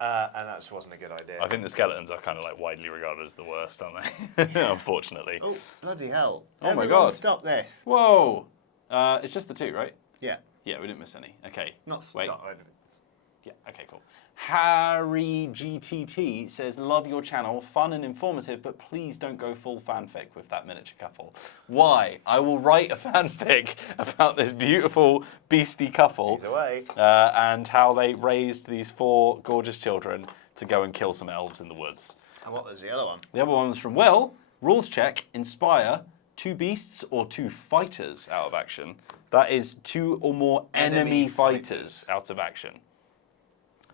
and that just wasn't a good idea. I think the skeletons are kind of like widely regarded as the worst, aren't they? Unfortunately. Oh, bloody hell. Oh my Everyone God. stop this. Whoa! It's just the 2, right? Yeah. Yeah, we didn't miss any. Okay. Not Wait. stop. Yeah, okay, cool. Harry GTT says, love your channel, fun and informative, but please don't go full fanfic with that miniature couple. Why? I will write a fanfic about this beautiful beastie couple He's away. and how they raised these 4 gorgeous children to go and kill some elves in the woods. And what was the other one? The other one was from Will. Rules check, inspire, 2 beasts or 2 fighters out of action. That is 2 or more enemy fighters out of action.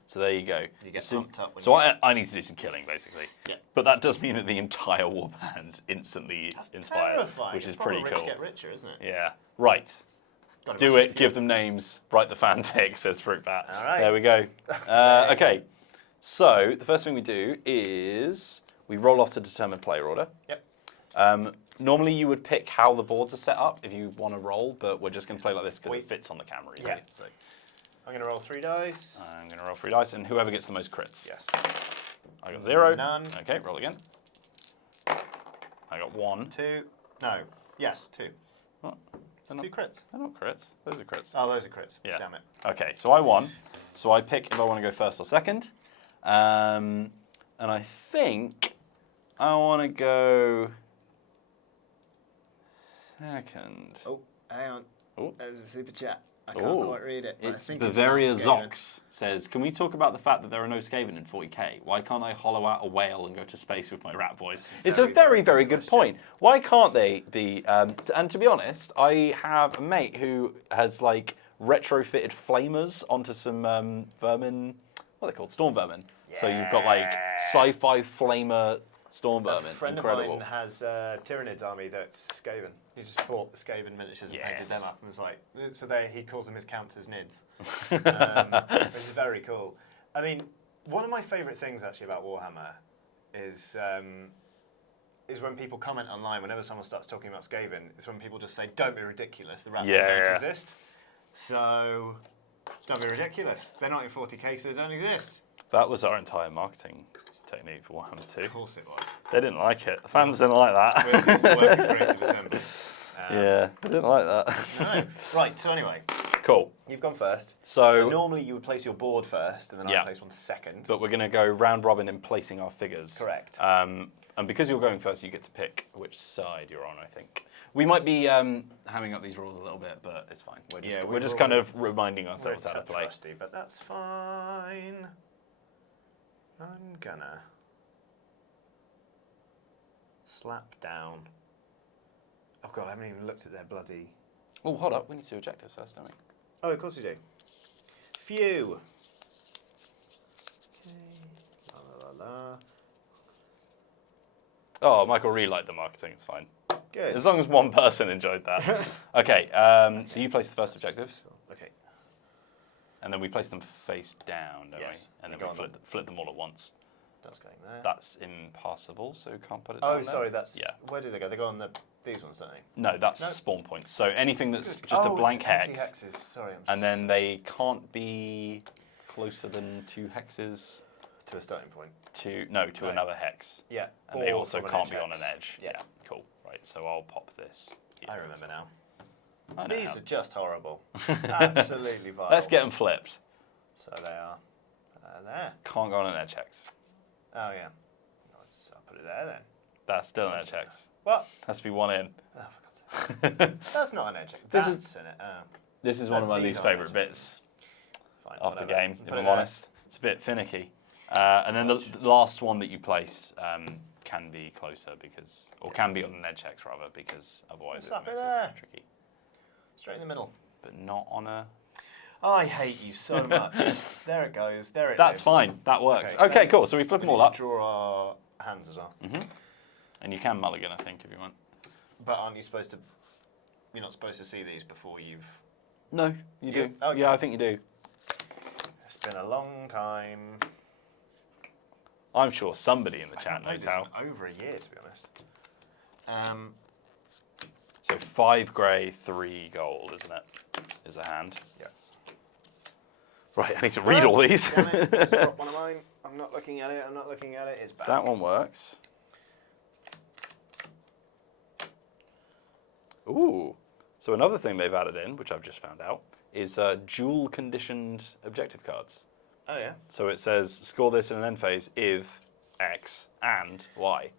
So there you go. You get So- pumped up when So you- I need to do some killing, basically. Yeah. But that does mean that the entire warband instantly That's inspired, terrifying. which It's is pretty proper cool. Rich get richer, isn't it? Yeah. Right. Gotta Do imagine it. Give them names. Write the fanfic, says Fruitbat. All right. There we go. Okay. So the first thing we do is we roll off to determine player order. Yep. Normally you would pick how the boards are set up if you want to roll, but we're just going to play like this because We- it fits on the camera easily. Yeah. So I'm going to roll 3 dice. I'm going to roll 3 dice, and whoever gets the most crits. Yes. I got 0. None. Okay, roll again. I got 1. 2. No. Yes, 2. What? It's 2 crits. They're not crits. Those are crits. Oh, those are crits. Yeah. Damn it. Okay, so I won. So I pick if I want to go first or second. And I think I want to go second. Oh, hang on. Oh. There's a super chat. I Oh. can't quite read it. But I It's think Bavaria it's about Skaven. Zox says, can we talk about the fact that there are no Skaven in 40k? Why can't I hollow out a whale and go to space with my rat voice? It's a very, very good point. Why can't they be, and to be honest, I have a mate who has like retrofitted flamers onto some vermin, what are they called? Storm vermin. So you've got like sci-fi flamer storm vermin. A friend Incredible. of mine has Tyranids army that's Skaven. He just bought the Skaven miniatures and painted them up and was like, so he calls them his counters Nids. Which is very cool. I mean, one of my favourite things actually about Warhammer is when people comment online, whenever someone starts talking about Skaven, is when people just say, don't be ridiculous, the Ratmen don't exist. So, don't be ridiculous. They're not in 40k, so they don't exist. That was our entire marketing technique for Warhammer 2. Of course it was. They didn't like it. The fans didn't like We're just that. working creative assembly. Yeah, they didn't like that. No. Right, so anyway, Cool. you've gone first. So normally you would place your board first, and then Yeah. I'd place one second. but we're going to go round robin in placing our figures. Correct. And because you're going first, you get to pick which side you're on, I think. We might be hamming up these rules a little bit, but it's fine. We're just, Yeah, we're just we're kind all- of reminding We're ourselves how to play. rusty, but that's fine. I'm gonna slap down. Oh god, I haven't even looked at their bloody... Oh, hold up. We need to do objectives first, don't we? Oh, of course you do. Phew. Okay. La la la la. Oh, Michael really liked the marketing. It's fine. Good. As long as one person enjoyed that. Okay, so you place the first objective, Okay. and then we place them face down, don't Yes. we? And then Go we on flip them all at once. That's going there. That's impassable, so we can't put it down Oh, there. sorry, that's... Yeah. Where do they go? They go on these ones, don't they? No, that's No. spawn points. So anything that's Good. just a Oh, blank it's hex, anti-hexes. Sorry, and then they can't be closer than 2 hexes to a starting point. to No. another hex. Yeah. And they or also from an can't edge be on an hex. edge. Yeah. Cool. Right, so I'll pop this. here. I remember now. I know These how. are just horrible. Absolutely vile. Let's get them flipped. So they are there. Can't go on an edge hex. Oh, yeah. I'll put it there then. That's still an edge hex. What? Has to be one in. Oh, for God's sake. That's not an edge. This That's is- in it. This is one of my These least aren't favourite edge bits Fine, of the whatever. game, if Put it I'm there. honest. It's a bit finicky. And then the last one that you place can be closer because, or can be on an edge hex rather, because otherwise it Slap it makes there. it tricky. Straight in the middle. But not on a. I hate you so much. There it goes. There it That's lives. fine. That works. Okay, Okay, cool. So we flip We them all need up, to draw our hands as well. and you can mulligan, I think, if you want. But aren't you supposed to... You're not supposed to see these before you've... No, you do. Okay. Yeah, I think you do. It's been a long time. I'm sure somebody in the I chat haven't knows played how. this in over a year, to be honest. So 5 grey, 3 gold, isn't it? Is a hand. Yeah. Right, I need to read all these. Damn it. Drop one of mine. I'm not looking at it. I'm not looking at it. It's back. That one works. Ooh. So another thing they've added in, which I've just found out, is dual conditioned objective cards. Oh, yeah? So it says score this in an end phase if X and Y.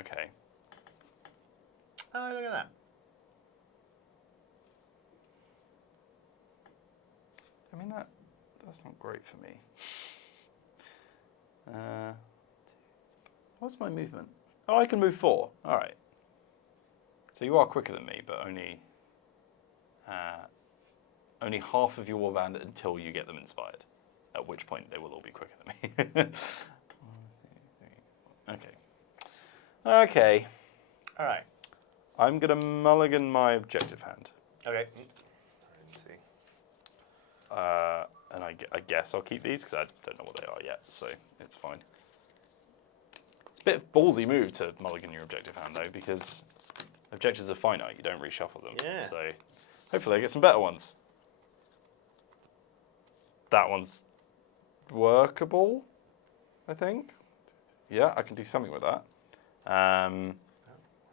Okay. Oh, look at that. I mean, that's not great for me. What's my movement? Oh, I can move 4. All right. So you are quicker than me, but only only half of your warband until you get them inspired, at which point they will all be quicker than me. Okay. Okay. All right. I'm going to mulligan my objective hand. Okay. Let's see. And I guess I'll keep these because I don't know what they are yet, so it's fine. It's a bit of a ballsy move to mulligan your objective hand, though, because objectives are finite. You don't reshuffle them. Yeah. So hopefully I get some better ones. That one's workable, I think. Yeah, I can do something with that.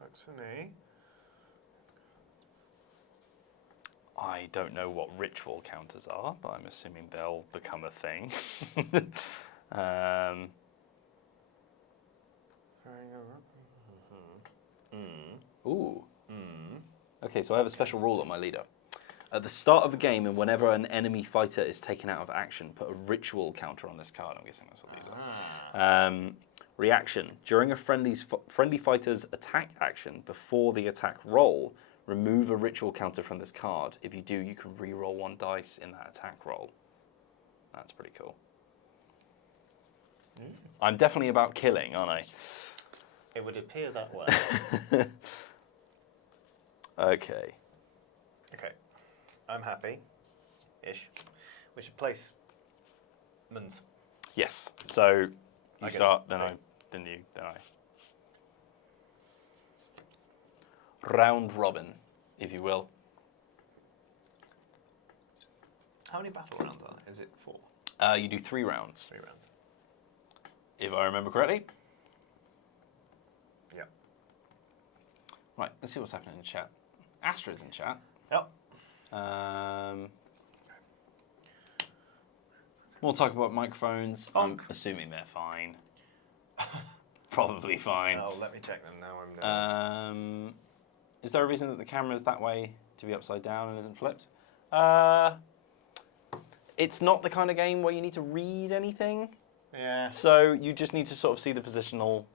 Works for me. I don't know what ritual counters are, but I'm assuming they'll become a thing. Ooh. Okay, so I have a special rule on my leader. At the start of a game and whenever an enemy fighter is taken out of action, put a ritual counter on this card. I'm guessing that's what these are. Reaction. During a friendly fighter's attack action, before the attack roll, remove a ritual counter from this card. If you do, you can re-roll 1 dice in that attack roll. That's pretty cool. I'm definitely about killing, aren't I? It would appear that way. Okay. Okay. I'm happy-ish. We should place Mons. Yes. So you start, then okay. then you, then I. Round robin, if you will. How many battle rounds are there? Is it 4? You do 3 rounds. 3 rounds. If I remember correctly. Yep. Right, let's see what's happening in chat. Astrid's in chat. Yep. We'll talk about microphones. I'm Bonk. assuming they're fine. Probably fine. Oh, let me check them now. I'm nervous. Is there a reason that the camera's that way to be upside down and isn't flipped? It's not the kind of game where you need to read anything. Yeah. So you just need to sort of see the positional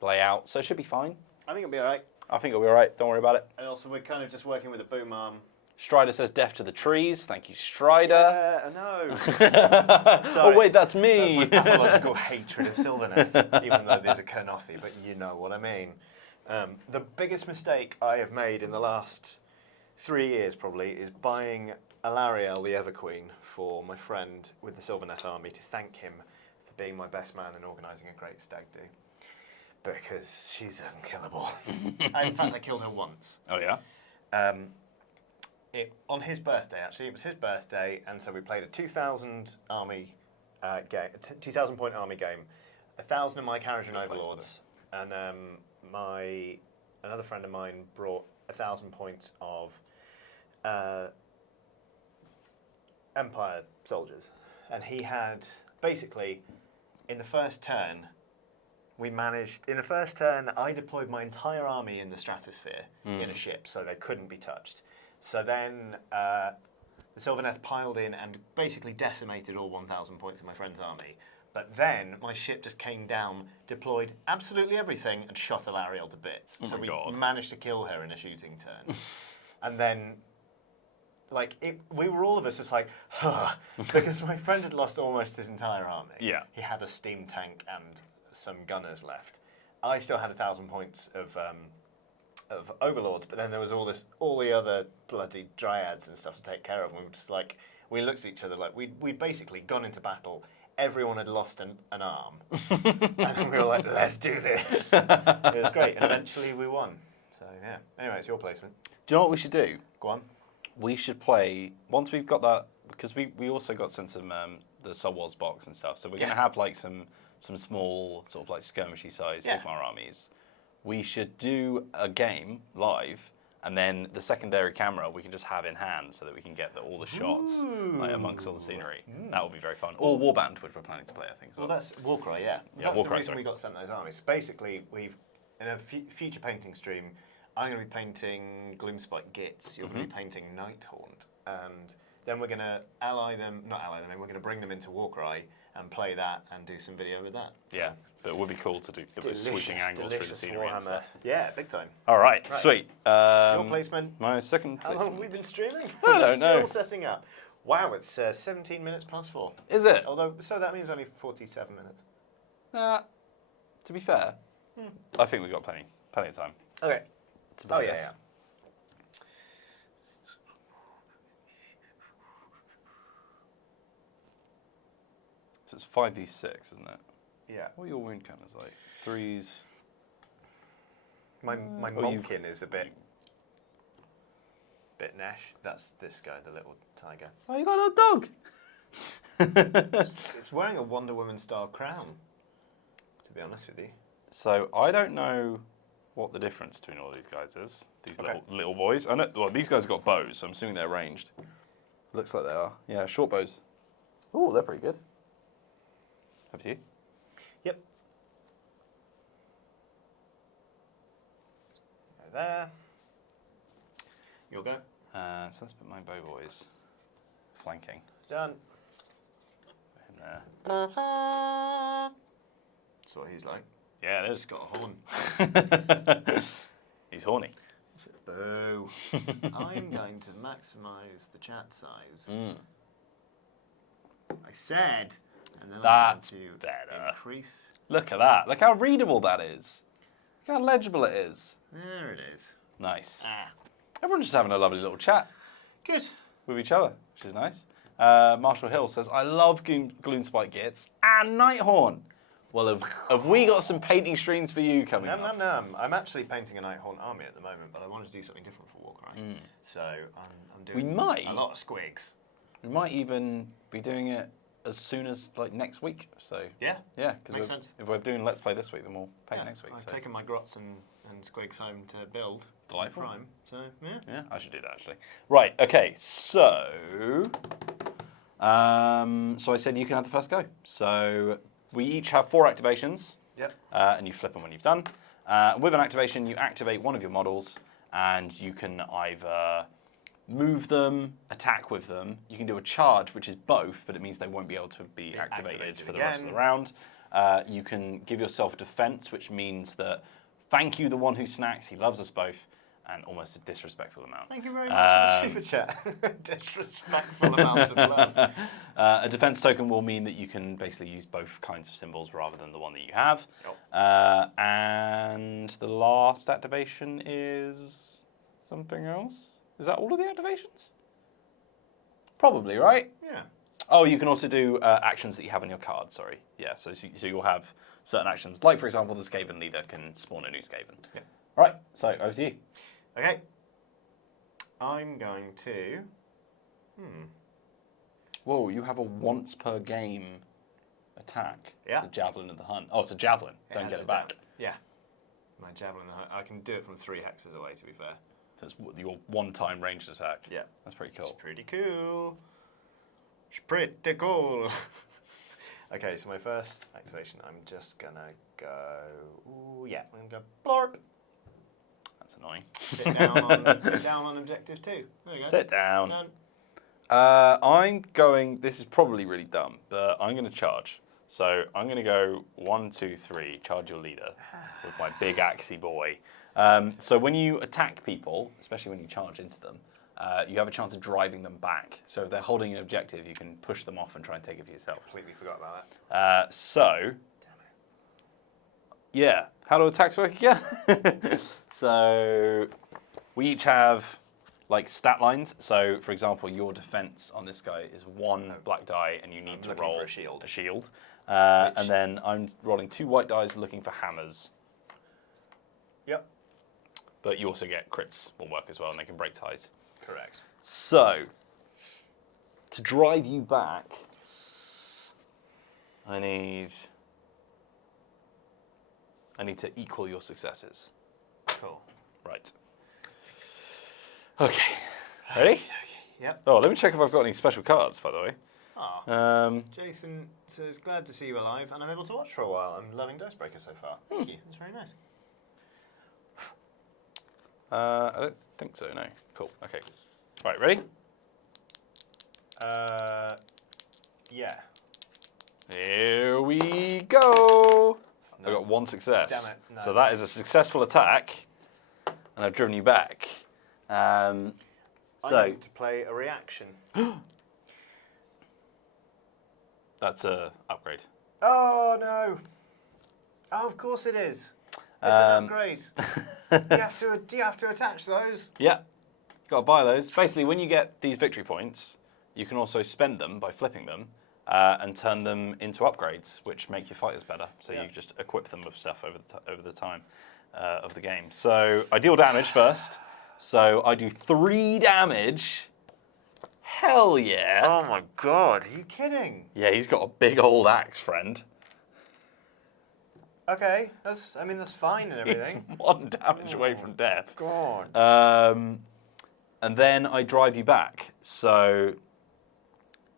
layout. So it should be fine. I think it'll be all right. I think it'll be all right. Don't worry about it. And also, we're kind of just working with a boom arm. Strider says death to the trees. Thank you, Strider. Yeah, I know. Oh, wait, that's me. That's my pathological hatred of Sylvaneth, even though there's a Kernothi, but you know what I mean. The biggest mistake I have made in the last 3 years, probably, is buying Alariel, the Everqueen, for my friend with the Sylvaneth army to thank him for being my best man and organising a great stag do. Because she's unkillable. In fact, I killed her once. Oh, yeah? On his birthday, actually. It was his birthday, and so we played a 2,000 army game, 2,000 point army game, 1,000 of my Carrigan Overlords, and another friend of mine brought 1,000 points of Empire soldiers, and he had basically in the first turn. I deployed my entire army in the stratosphere in a ship, so they couldn't be touched. So then the Sylvaneth piled in and basically decimated all 1,000 points of my friend's army. But then my ship just came down, deployed absolutely everything, and shot Alariel to bits. Oh so my we God. managed to kill her in a shooting turn. And then, we were all of us just like, huh, because my friend had lost almost his entire army. Yeah. He had a steam tank and some gunners left. I still had 1,000 points of overlords, but then there was all the other bloody dryads and stuff to take care of. And we were just like, we looked at each other like we'd basically gone into battle. Everyone had lost an arm, and then we were like, let's do this. It was great, and eventually we won. So yeah. Anyway, it's your placement. Do you know what we should do? Go on. We should play, once we've got that, because we also got sent some the Sub Wars box and stuff, so we're going to have like some small sort of like skirmishy size Sigmar armies. We should do a game live, and then the secondary camera we can just have in hand so that we can get all the shots amongst all the scenery. That would be very fun. Or Warband, which we're planning to play, I think, as well. Well, that's Warcry, yeah. Yeah, That's Warcry, the reason sorry. we got sent those armies. Basically, in a future painting stream, I'm going to be painting Gloomspite Gits. You're going to be painting Nighthaunt. And Then we're going to ally them, not ally them, we're going to bring them into Warcry and play that and do some video with that. Yeah, but it would be cool to do those swooping angles through the scenery and stuff. Yeah, big time. All right, sweet. Your placement. My second How placement. long have we been streaming? I don't know. Still setting up. Wow, it's 17 minutes past 4. Is it? Although, so that means only 47 minutes. To be fair, I think we've got plenty of time. Okay. To play this. Yeah. So it's 5d6, isn't it? Yeah. What are your wound counters like? 3s. My Oh, you've- Malkin is a bit nash. That's this guy, the little tiger. Oh, you got a little dog. It's wearing a Wonder Woman style crown, to be honest with you. So I don't know what the difference between all these guys is. These little boys. I know. Well, these guys have got bows, so I'm assuming they're ranged. Looks like they are. Yeah, short bows. Oh, they're pretty good. Over to you. Yep. Go there. You'll go. So let's put my bow boys flanking Done. in there. That's what he's like. Yeah, it He's is. got a horn. He's horny. Boo. I'm going to maximise the chat size. I said, and then That's I'm going to better. increase. Look at that. Look how readable that is. Look how legible it is. There it is. Nice. Ah, Everyone's just having a lovely little chat good. with each other, which is nice. Marshall Hill says, I love Gloomspike Gits and Nighthorn. Well, have we got some painting streams for you coming up? No. I'm actually painting a Nighthorn army at the moment, but I wanted to do something different for Warcry. So I'm doing We might. a lot of squigs. We might even be doing it as soon as like next week. So Yeah. yeah, Makes because sense. if we're doing Let's Play this week, then we'll paint next week. I've So. taken my grots and squigs home to build. Delightful. Prime. So yeah. Yeah, I should do that actually. Right, okay, so so I said you can have the first go. So we each have 4 activations. Yep. And you flip them when you've done. With an activation, you activate one of your models, and you can either move them, attack with them. You can do a charge, which is both, but it means they won't be able to be activated for the rest of the round. You can give yourself defense, which means that thank you, the one who snacks. He loves us both, and almost a disrespectful amount. Thank you very much for the super chat. Disrespectful amounts of love. A defense token will mean that you can basically use both kinds of symbols rather than the one that you have. Yep. And the last activation is something else. Is that all of the activations? Probably, right? Yeah. Oh, you can also do actions that you have on your card, sorry. Yeah, so you'll have certain actions. Like, for example, the Skaven leader can spawn a new Skaven. Yeah. Right, so over to you. Okay. I'm going to. Whoa, you have a once per game attack. Yeah. The Javelin of the Hunt. Oh, it's a Javelin. Don't get it back. Yeah. My javelin. I can do it from 3 hexes away, to be fair. So it's your one-time ranged attack. Yeah. That's pretty cool. It's pretty cool. It's pretty cool. Okay, so my first activation, I'm just gonna go. Ooh, yeah, I'm gonna go blorp. That's annoying. Sit down on objective 2. There you go. Sit down. Done. I'm going. This is probably really dumb, but I'm going to charge. So I'm going to go 1, 2, 3. Charge your leader with my big axey boy. So when you attack people, especially when you charge into them, you have a chance of driving them back. So if they're holding an objective, you can push them off and try and take it for yourself. Completely forgot about that. Yeah, how do attacks work again? So we each have like stat lines. So for example, your defense on this guy is 1 black die, and you need to roll for a shield. And then I'm rolling 2 white dice looking for hammers. Yep. But you also get crits will work as well, and they can break ties. Correct. So, to drive you back, I need to equal your successes. Cool. Right. Okay. Ready? Yep. Oh, let me check if I've got any special cards, by the way. Oh. Jason says, glad to see you alive, and I'm able to watch for a while. I'm loving Dicebreaker so far. Thank you. That's very nice. I don't think so, no. Cool, okay. Right, ready? Yeah. Here we go. I got one success. Damn it, no. So that is a successful attack, and I've driven you back. I need to play a reaction. That's a upgrade. Oh no! Oh, of course it is. It's an upgrade. Do you have to attach those? Yeah, got to buy those. Basically, when you get these victory points, you can also spend them by flipping them and turn them into upgrades, which make your fighters better. So you just equip them with stuff over the time of the game. So I deal damage first. So I do 3 damage. Hell yeah! Oh my god! Are you kidding? Yeah, he's got a big old axe, friend. Okay, that's fine and He's everything. 1 damage away from death. God. And then I drive you back. So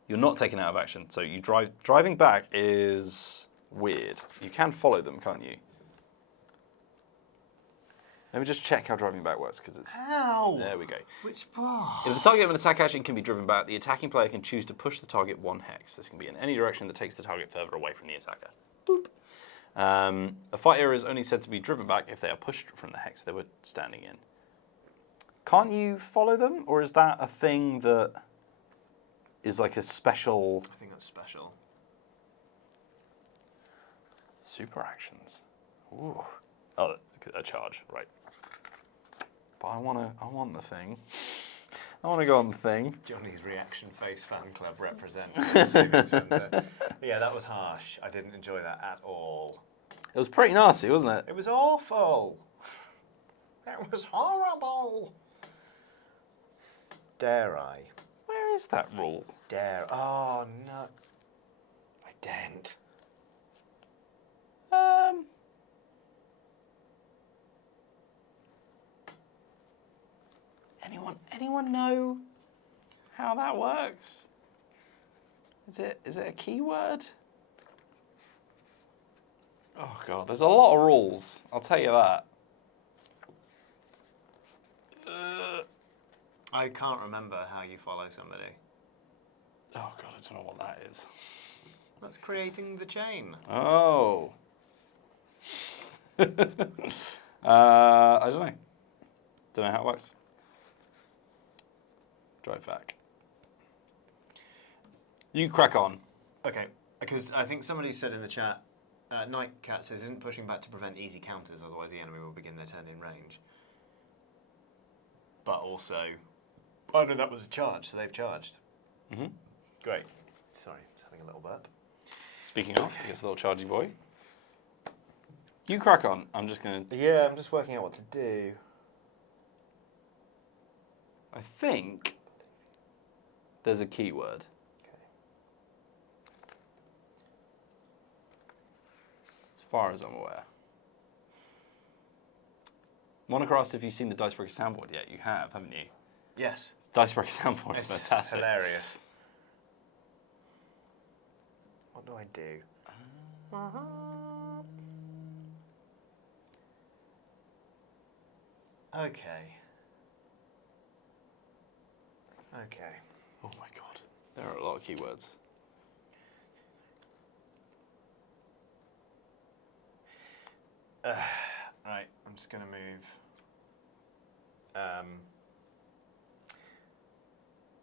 you're not taken out of action. So you driving back is weird. You can follow them, can't you? Let me just check how driving back works, because it's... How? There we go. Which bar? If the target of an attack action can be driven back, the attacking player can choose to push the target 1 hex. This can be in any direction that takes the target further away from the attacker. Boop. A fighter is only said to be driven back if they are pushed from the hex they were standing in. Can't you follow them, or is that a thing that is like a special... I think that's special. Super actions. Ooh. Oh, a charge, right. But I want the thing. I want to go on the thing. Johnny's Reaction Face Fan Club represents the Civic Centre. Yeah, that was harsh. I didn't enjoy that at all. It was pretty nasty, wasn't it? It was awful. It was horrible. Dare I? Where is that rule? Dare. Oh, no. I daren't. Anyone know how that works? Is it a keyword? Oh god, there's a lot of rules. I'll tell you that. I can't remember how you follow somebody. Oh god, I don't know what that is. That's creating the chain. Oh. I don't know. Don't know how it works. Drive back. You crack on. Okay, because I think somebody said in the chat, Nightcat says, isn't pushing back to prevent easy counters, otherwise the enemy will begin their turn in range. But also, oh no, that was a charge, so they've charged. Mm-hmm. Great. Sorry, just having a little burp. Speaking of, I guess a little chargy boy. You crack on. I'm just going to... Yeah, I'm just working out what to do. I think there's a keyword. Okay. As far as I'm aware. Monocle asked if you've seen the Dicebreaker soundboard yet. You have, haven't you? Yes. Dicebreaker soundboard is It's fantastic. hilarious. What do I do? Okay. Okay. Oh my god. There are a lot of keywords. Right, I'm just going to move.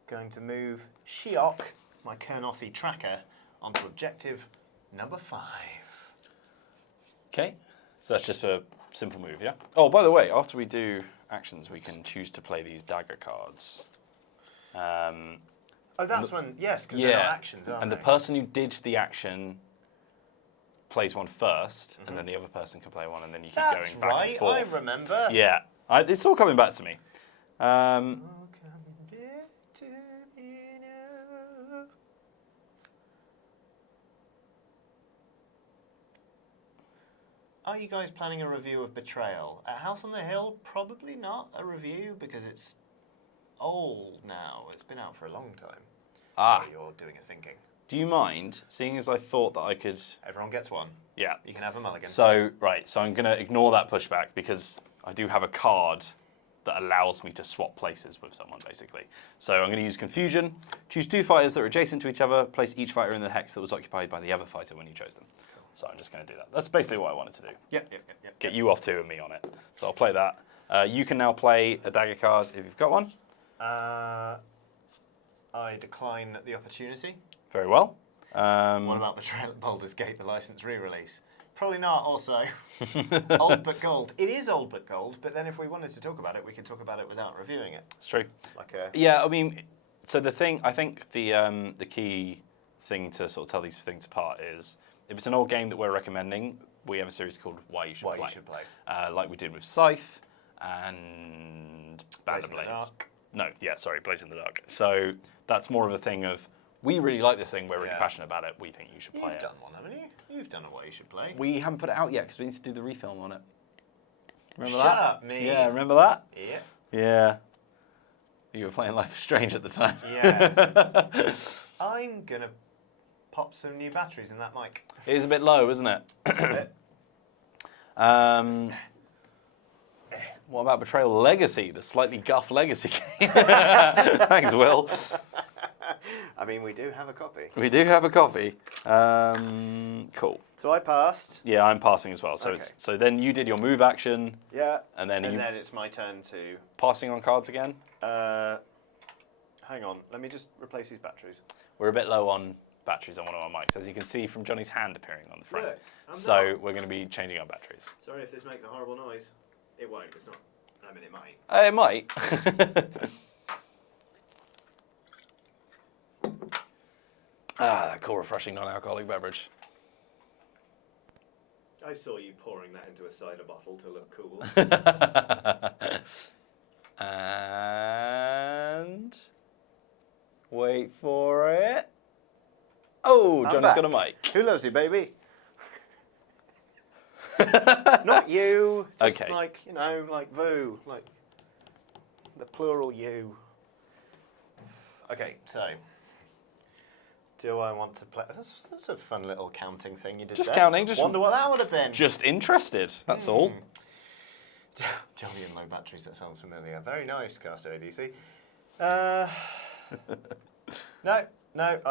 Going to move Shiok, my Kernothi tracker, onto objective number 5. Okay. So that's just a simple move, yeah? Oh, by the way, after we do actions, we can choose to play these dagger cards. Oh, that's when, yes, because they're not actions, aren't and they? the person who did the action plays one first, and then the other person can play one, and then you keep That's going back right, and forth. I remember. Yeah, it's all coming back to me. Are you guys planning a review of Betrayal? At House on the Hill, probably not a review because it's old now. It's been out for a long time. Ah. So you're doing a thinking. Do you mind, seeing as I thought that I could... Everyone gets one. Yeah. You can have a mulligan. So, right, so I'm going to ignore that pushback because I do have a card that allows me to swap places with someone, basically. So I'm going to use Confusion, choose 2 fighters that are adjacent to each other, place each fighter in the hex that was occupied by the other fighter when you chose them. So I'm just going to do that. That's basically what I wanted to do. Yep. Get you off 2 and me on it. So I'll play that. You can now play a dagger card if you've got one. I decline the opportunity. Very well. What about Betrayal at Baldur's Gate, the license re-release? Probably not, also. Old but gold. It is old but gold, but then if we wanted to talk about it, we can talk about it without reviewing it. It's true. Yeah, I mean, so the thing, I think the key thing to sort of tell these things apart is, if it's an old game that we're recommending, we have a series called Why You Should Play. Like we did with Scythe and Band of Blades. Blaze in the Dark. So that's more of a thing of, we really like this thing, we're really passionate about it, we think you should play it. You've done one, haven't you? You've done a Why You Should Play. We haven't put it out yet because we need to do the refilm on it. Remember Shut that? up, me. Yeah, remember that? Yeah. Yeah. You were playing Life is Strange at the time. Yeah. I'm going to pop some new batteries in that mic. It is a bit low, isn't it? What about Betrayal Legacy, the slightly guff Legacy game? Thanks, Will. I mean, we do have a copy. We do have a copy. Cool. So I passed. Yeah, I'm passing as well. So Okay. so then you did your move action. Yeah. And then it's my turn to... Passing on cards again? Hang on. Let me just replace these batteries. We're a bit low on batteries on one of our mics, as you can see from Johnny's hand appearing on the front. Look, I'm so not. we're going to be changing our batteries. Sorry if this makes a horrible noise. It won't. It's not. I mean, it might. It might. That cool, refreshing non-alcoholic beverage. I saw you pouring that into a cider bottle to look cool. And wait for it. Oh, Johnny's got a mic. Who loves you, baby? Not you. Just Okay. like, like Vu. Like the plural you. Okay, so... Do I want to play? That's a fun little counting thing you did Just there. counting. Just wonder what that would have been. Just interested. That's all. Johnny and low batteries. That sounds familiar. Very nice, Caster ADC. No. No.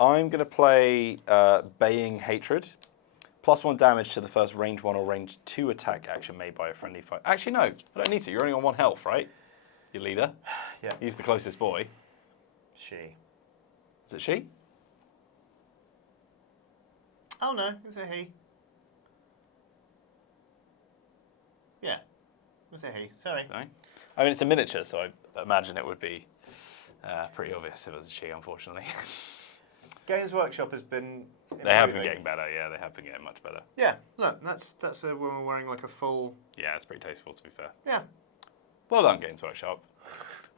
I'm going to play Baying Hatred. +1 damage to the first range 1 or range 2 attack action made by a friendly fighter. Actually, no. I don't need to. You're only on 1 health, right? Your leader. Yeah. He's the closest boy. She. Is it she? Oh no, it's a he. Yeah, it's a he. Sorry. No. I mean, it's a miniature, so I imagine it would be pretty obvious if it was a she, unfortunately. Games Workshop has been. They have been getting better. Yeah, they have been getting much better. Yeah, look, that's when we're wearing like a full. Yeah, it's pretty tasteful, to be fair. Yeah. Well done, Games Workshop.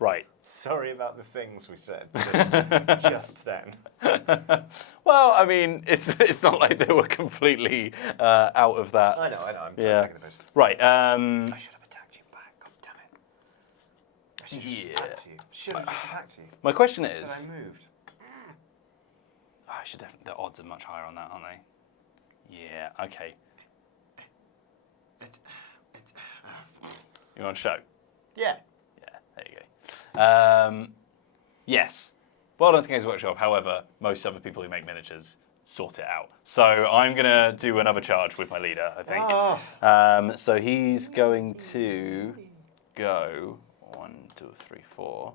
Right. Sorry about the things we said just then. Well, I mean, it's not like they were completely out of that. I know. I'm taking the piss. Right. I should have attacked you back. God damn it. I should have just attacked you. Should have just attacked you. My question So is. I moved. I should definitely. The odds are much higher on that, aren't they? Yeah. Okay. You want to show? Yeah. Yeah. There you go. Yes. Well done to Games Workshop. However, most other people who make miniatures sort it out. So I'm going to do another charge with my leader, I think. Oh. So he's going to go 1, 2, 3, 4.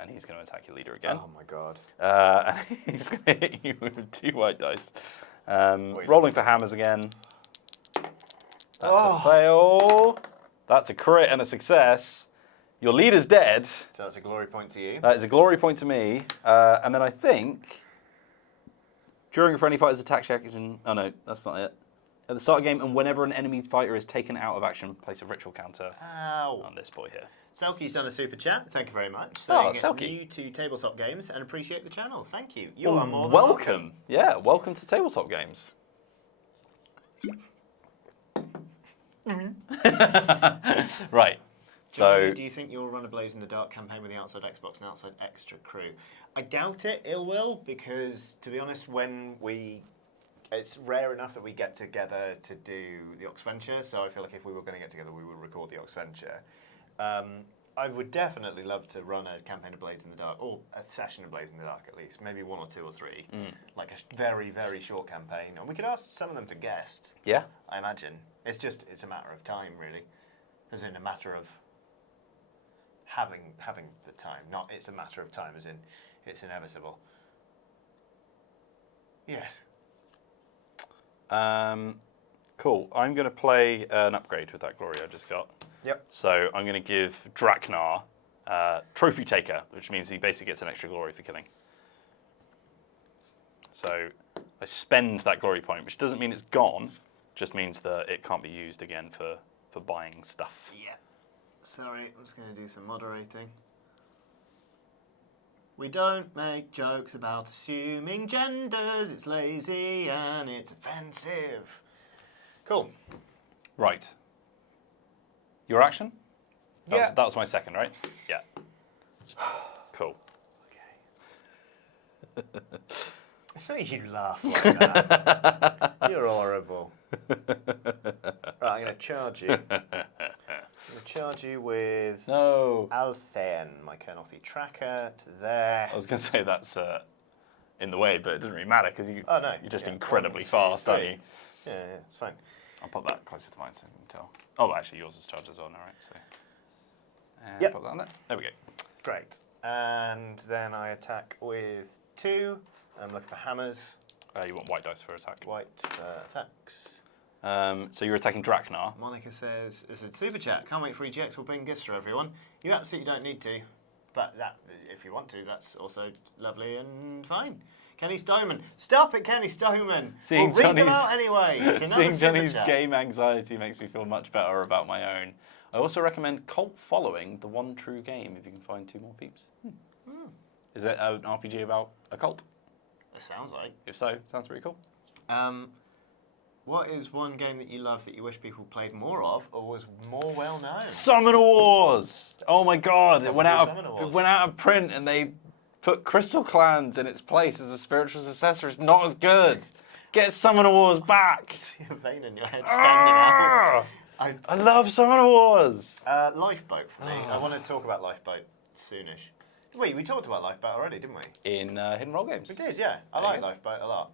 And he's going to attack your leader again. Oh my god. And he's going to hit you with 2 white dice. Rolling for hammers again. That's a fail. That's a crit and a success. Your leader's dead. So that's a glory point to you. That is a glory point to me. And then I think, during a friendly fighter's attack action... Oh no, that's not it. At the start of the game, and whenever an enemy fighter is taken out of action, place a ritual counter on this boy here. Selkie's done a super chat. Thank you very much. Oh, Saying Selkie. new to Tabletop Games and appreciate the channel. Thank you. You are more than welcome. Yeah, welcome to Tabletop Games. Right. So, do you think you'll run a Blaze in the Dark campaign with the Outside Xbox and Outside Extra crew? I doubt it will, because, to be honest, when we it's rare enough that we get together to do the Ox Venture, so I feel like if we were going to get together, we would record the Ox Venture. I would definitely love to run a campaign of Blades in the Dark, or a session of Blades in the Dark at least, maybe 1 or 2 or 3, like a very, very short campaign. And we could ask some of them to guest. Yeah. I imagine. It's a matter of time, really. As in a matter of having the time. Not it's a matter of time, as in it's inevitable. Yes. Cool. I'm going to play an upgrade with that glory I just got. Yep. So I'm going to give Draknar Trophy Taker, which means he basically gets an extra glory for killing. So I spend that glory point, which doesn't mean it's gone, just means that it can't be used again for buying stuff. Yeah. Sorry, I'm just going to do some moderating. We don't make jokes about assuming genders. It's lazy and it's offensive. Cool. Right. Your action? Yeah. That was my second, right? Yeah. Cool. Okay. So you laugh like that. You're horrible. Right, I'm going to charge you. I'm going to charge you with Althane, my Kernothi tracker, to there. I was going to say that's in the way, but it doesn't really matter because you're just incredibly fast, aren't you? Yeah, it's fine. I'll put that closer to mine so you can tell. Oh, actually, yours is charged as well now, right? So, yep. Put that on there. There we go. Great. And then I attack with 2. I'm looking for hammers. You want white dice for attack. White attacks. So you're attacking Draknar. Monica says, it's a super chat. Can't wait for EGX. We'll bring gifts for everyone. You absolutely don't need to. But that, if you want to, that's also lovely and fine. Kenny Stoneman. Stop it, Kenny Stoneman. We'll read them out anyway. It's another seeing Johnny's super chat. game anxiety makes me feel much better about my own. I also recommend Cult Following, the one true game, if you can find 2 more peeps. Is it an RPG about a cult? It sounds like. If so, sounds pretty cool. What is one game that you love that you wish people played more of or was more well known? Summoner Wars! Oh my god, it went out of print and they put Crystal Clans in its place as a spiritual successor. It's not as good. Get Summoner Wars back! I see a vein in your head standing out. I love Summoner Wars! Lifeboat for me. I want to talk about Lifeboat soonish. Wait, we talked about Lifeboat already, didn't we? In Hidden Roll Games. We did, yeah. I like Lifeboat a lot.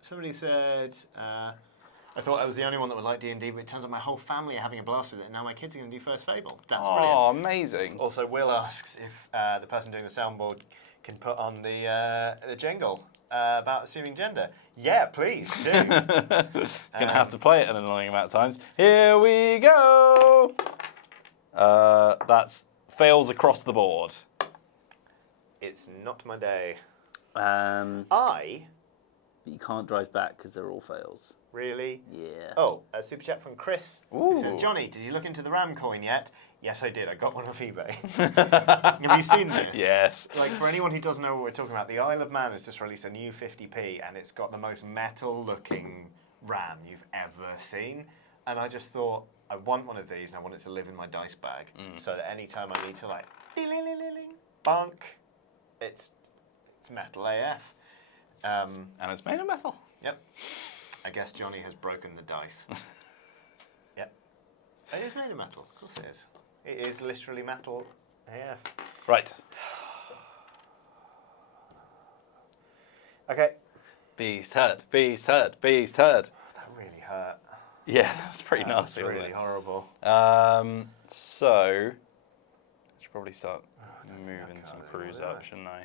Somebody said, I thought I was the only one that would like D&D, but it turns out my whole family are having a blast with it, and now my kids are going to do First Fable. That's brilliant. Oh, amazing. Also, Will asks if the person doing the soundboard can put on the jingle about assuming gender. Yeah, please, do. Gonna have to play it an annoying amount of times. Here we go! That's fails across the board. It's not my day. But you can't drive back because they're all fails. Really? Yeah. Oh, a super chat from Chris. Ooh. He says, Johnny, did you look into the RAM coin yet? Yes, I did. I got one off eBay. Have you seen this? Yes. Like, for anyone who doesn't know what we're talking about, the Isle of Man has just released a new 50p, and it's got the most metal-looking RAM you've ever seen. And I just thought, I want one of these, and I want it to live in my dice bag, so that any time I need to, like, bonk, it's metal AF. And it's made of metal. Yep. I guess Johnny has broken the dice. Yep. It is made of metal. Of course it is. It is literally metal AF. Right. Okay. Beast herd, beast herd, beast herd. That really hurt. Yeah, that's pretty nasty, That's wasn't really it? horrible. So, I should probably start moving some crews up, shouldn't I?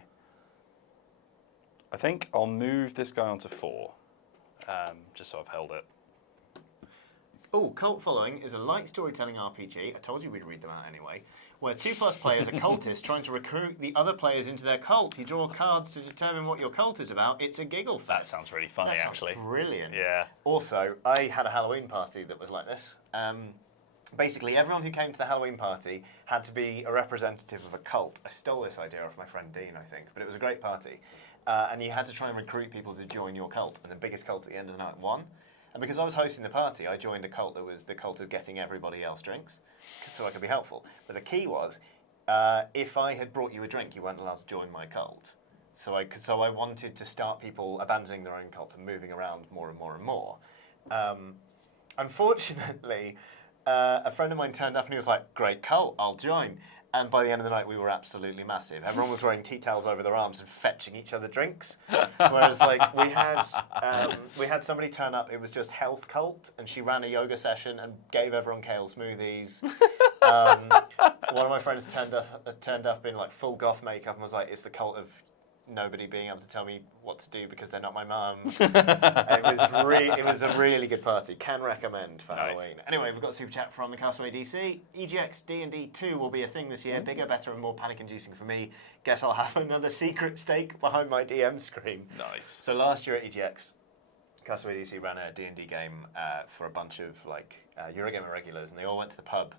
I think I'll move this guy onto 4, just so I've held it. Oh, Cult Following is a light storytelling RPG. I told you we'd read them out anyway. Where 2+ players are cultists trying to recruit the other players into their cult. You draw cards to determine what your cult is about. It's a giggle fest. That sounds really funny, That sounds actually. Brilliant. Yeah. Also, I had a Halloween party that was like this. Basically, everyone who came to the Halloween party had to be a representative of a cult. I stole this idea off my friend Dean, I think, but it was a great party. And you had to try and recruit people to join your cult, and the biggest cult at the end of the night won. And because I was hosting the party, I joined a cult that was the cult of getting everybody else drinks, so I could be helpful. But the key was, if I had brought you a drink, you weren't allowed to join my cult. So I wanted to start people abandoning their own cult and moving around more and more and more. Unfortunately, a friend of mine turned up and he was like, "Great cult, I'll join." And by the end of the night, we were absolutely massive. Everyone was wearing tea towels over their arms and fetching each other drinks. Whereas, like, we had somebody turn up. It was just health cult, and she ran a yoga session and gave everyone kale smoothies. One of my friends turned up in like full goth makeup and was like, "It's the cult of nobody being able to tell me what to do because they're not my mum." It was a really good party. Can recommend for Halloween. Anyway, we've got a super chat from the Castaway DC. EGX D&D 2 will be a thing this year. Bigger, better, and more panic-inducing for me. Guess I'll have another secret stake behind my DM screen. Nice. So last year at EGX, Castaway DC ran a D&D game for a bunch of like Eurogamer regulars, and they all went to the pub.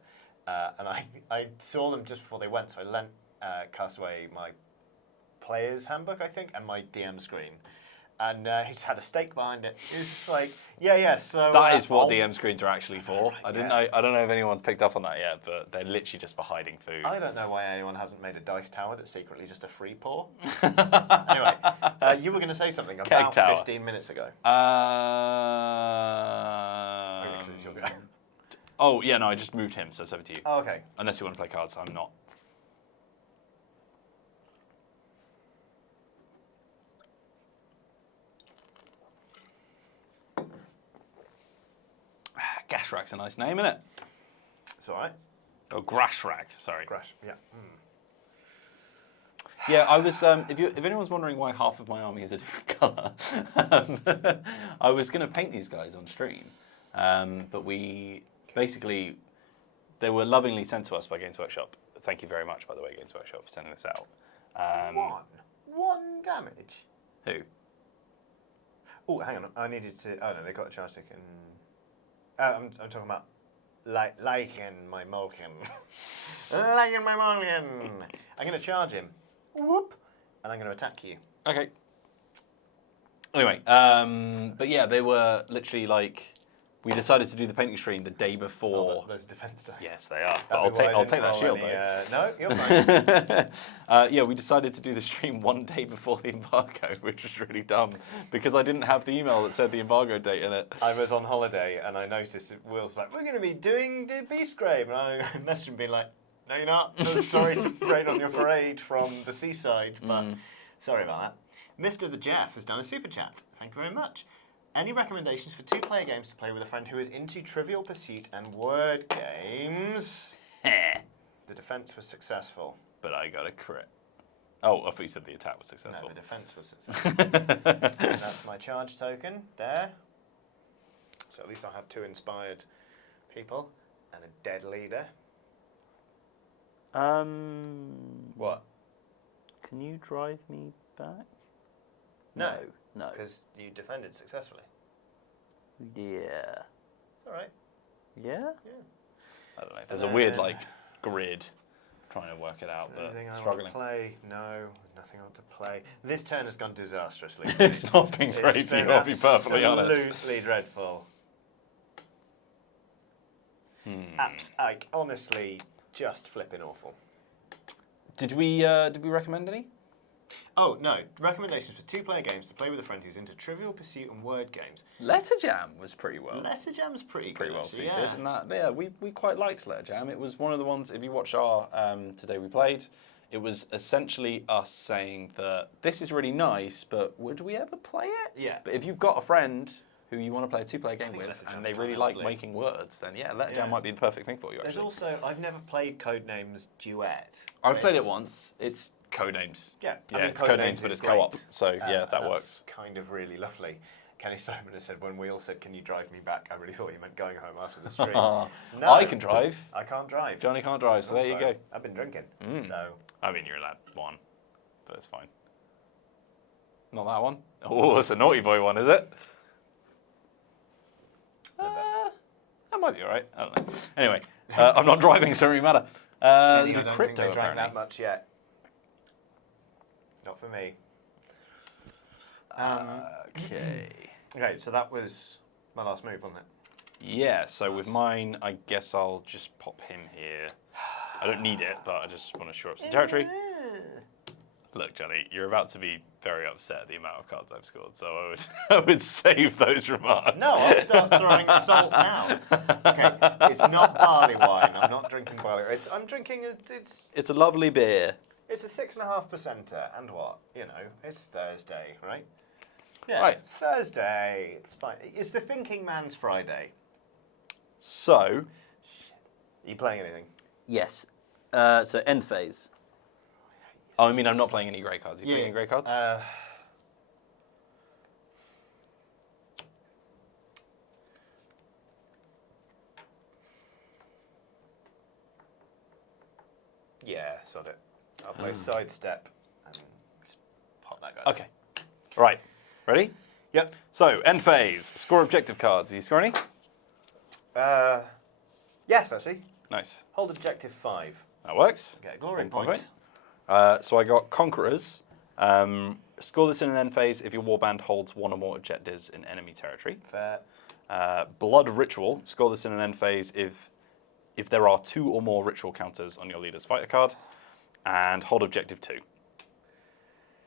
And I saw them just before they went, so I lent Castaway my player's handbook, I think, and my DM screen. And he just had a stake behind it. It was just like, yeah, so... That is what DM screens are actually for. I don't know if anyone's picked up on that yet, but they're literally just for hiding food. I don't know why anyone hasn't made a dice tower that's secretly just a free pour. Anyway, you were going to say something about 15 minutes ago. It's your go. Oh, yeah, no, I just moved him, so it's over to you. Oh, okay. Unless you want to play cards, I'm not. Gashrak's a nice name, isn't it? It's all right. Oh, Grashrak, sorry. Grash, yeah. Yeah, I was. If anyone's wondering why half of my army is a different colour, I was going to paint these guys on stream, but we basically they were lovingly sent to us by Games Workshop. Thank you very much, by the way, Games Workshop, for sending this out. One damage. Who? Oh, hang on. I needed to. Oh no, they got a charge stick. And I'm talking about liking my Mulkin. Liking my Mulkin. I'm going to charge him. Whoop. And I'm going to attack you. Okay. Anyway, but yeah, they were literally like, we decided to do the painting stream the day before. Oh, those defense dice. Yes, they are. But I'll take that shield though. No, you're fine. Yeah, we decided to do the stream one day before the embargo, which was really dumb because I didn't have the email that said the embargo date in it. I was on holiday and I noticed Will's like, "We're going to be doing the Beastgrave," and I messaged him being like, "No, you're not. Sorry to rain on your parade from the seaside, but sorry about that." Mr. The Jeff has done a super chat. Thank you very much. Any recommendations for two-player games to play with a friend who is into Trivial Pursuit and word games? The defense was successful. But I got a crit. Oh, I thought you said the attack was successful. No, the defense was successful. That's my charge token there. So at least I'll have two inspired people and a dead leader. What? Can you drive me back? No. No. Because you defended successfully. Yeah. All right. Yeah? Yeah. I don't know. There's a weird like grid trying to work it out, but Anything struggling. I want to play? No, nothing I want to play. This turn has gone disastrously. It's not been great for you, I'll be perfectly honest. Absolutely dreadful. Like, honestly, just flipping awful. Did we recommend any? Oh, no. Recommendations for two-player games to play with a friend who's into Trivial Pursuit and word games. Letter Jam was pretty well. Letter Jam's pretty good, well actually, suited. yeah. And that, yeah, we quite liked Letter Jam. It was one of the ones, if you watch our Today We Played, it was essentially us saying that this is really nice, but would we ever play it? Yeah. But if you've got a friend who you want to play a two-player game with, Letter and Jam's they really kinda like lovely. making words, then yeah, Letter Yeah. Jam might be the perfect thing for you, There's actually. also, I've never played Codenames Duet. I've played it once. It's Codenames. Yeah, Yeah, I mean, it's Codenames, but is it's co-op. great. So yeah, that that's works. Kind of really lovely. Kenny Simon has said when Wheel said, "Can you drive me back?" I really thought you meant going home after the stream. No, I can drive. I can't drive. Johnny can't drive, so there you Also, go. I've been drinking. Mm. No. I mean, you're allowed one, but it's fine. Not that one. Oh, it's a naughty boy one, is it? That might be all right. I don't know. Anyway, I'm not driving, so it doesn't matter. I The don't think crypto, they drank apparently. that much yet. Not for me. Okay. Okay, so that was my last move, wasn't it? Yeah, so with mine, I guess I'll just pop him here. I don't need it, but I just want to shore up some territory. Look, Johnny, you're about to be very upset at the amount of cards I've scored, so I would save those remarks. No, I'll start throwing salt now. Okay, it's not barley wine. I'm not drinking barley. I'm drinking. It's a lovely beer. It's a 6.5%, and what? You know, it's Thursday, right? Yeah, Right. It's Thursday. It's fine. It's the thinking man's Friday. So, Are you playing anything? Yes. So end phase. oh, I mean, I'm not playing any grey cards. Are you playing any grey cards? Yeah, sod it. I'll play sidestep and just pop that guy. Okay. Right. Ready? Yep. So, end phase. Score objective cards. Do you score any? Yes, actually. Nice. Hold objective 5. That works. Okay, glory 1 point. So I got Conquerors. Score this in an end phase if your warband holds 1 or more objectives in enemy territory. Fair. Blood Ritual. Score this in an end phase if there are 2 or more ritual counters on your leader's fighter card. And hold objective 2,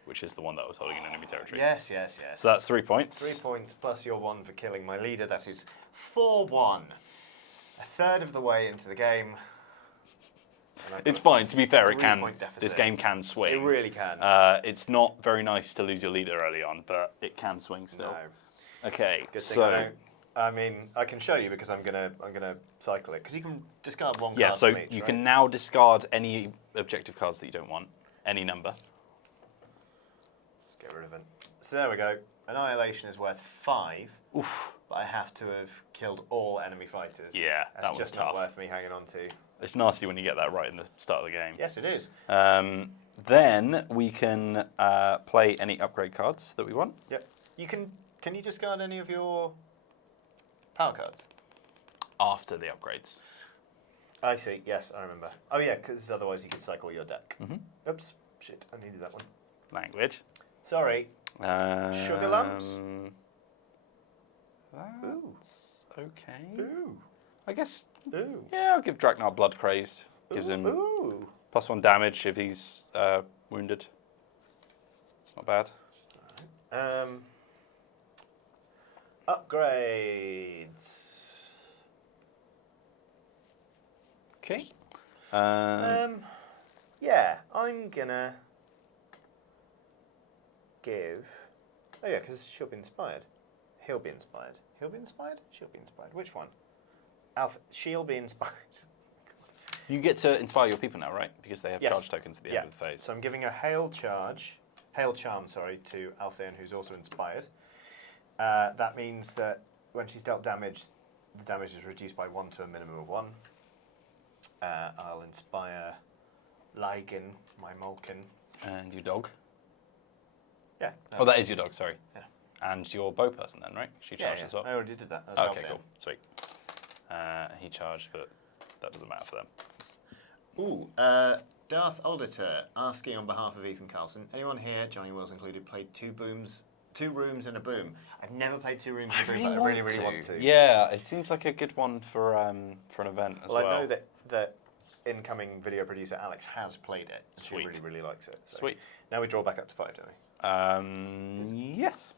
which is the one that I was holding in enemy territory. Yes, yes, yes. So that's 3 points. 3 points plus your 1 for killing my leader. That is 4-1. A third of the way into the game. And I've It's got fine. To be fair, it 3 can. point deficit. This game can swing. It really can. It's not very nice to lose your leader early on, but it can swing still. No. Okay, Good thing so I don't. I mean, I can show you because I'm gonna cycle it because you can discard 1 yeah, card so from each, you right? can now discard any objective cards that you don't want, any number. Let's get rid of it. So there we go. Annihilation is worth 5. Oof. But I have to have killed all enemy fighters. Yeah, That's that was just tough. not worth me hanging on to. It's nasty when you get that right in the start of the game. Yes, it is. Then we can play any upgrade cards that we want. Yep. You can you discard any of your power cards? After the upgrades. I see. Yes, I remember. Oh yeah, because otherwise you could cycle your deck. Mm-hmm. Oops. Shit, I needed that one. Language. Sorry. Sugar lumps? That's okay. Ooh. I guess, Ooh. yeah, I'll give Draknar Blood Crazed. Gives him Ooh. +1 damage if he's wounded. It's not bad. Upgrades. Okay. Yeah, I'm gonna give. Oh yeah, because she'll be inspired. He'll be inspired. He'll be inspired. She'll be inspired. Which one? Alpha. She'll be inspired. You get to inspire your people now, right? Because they have Yes. charge tokens at the end of the phase. So I'm giving a hail charm, to Althea, who's also inspired. That means that when she's dealt damage, the damage is reduced by 1 to a minimum of 1. I'll inspire Lygan, my Malkin. And your dog. Yeah. Oh, that is your dog, sorry. Yeah. And your bow person then, right? She charged as well. I already did that. That's Okay, Althea. cool. Sweet. He charged, but that doesn't matter for them. Ooh, Darth Auditor asking on behalf of Ethan Carlson. Anyone here, Johnny Wills included, played 2 rooms and a boom? I've never played 2 rooms and a boom, but I really want to. Yeah, it seems like a good one for an event as well. I know that incoming video producer Alex has played it. And Sweet. She really, really likes it. So Sweet. Now we draw back up to 5, don't we? Yes.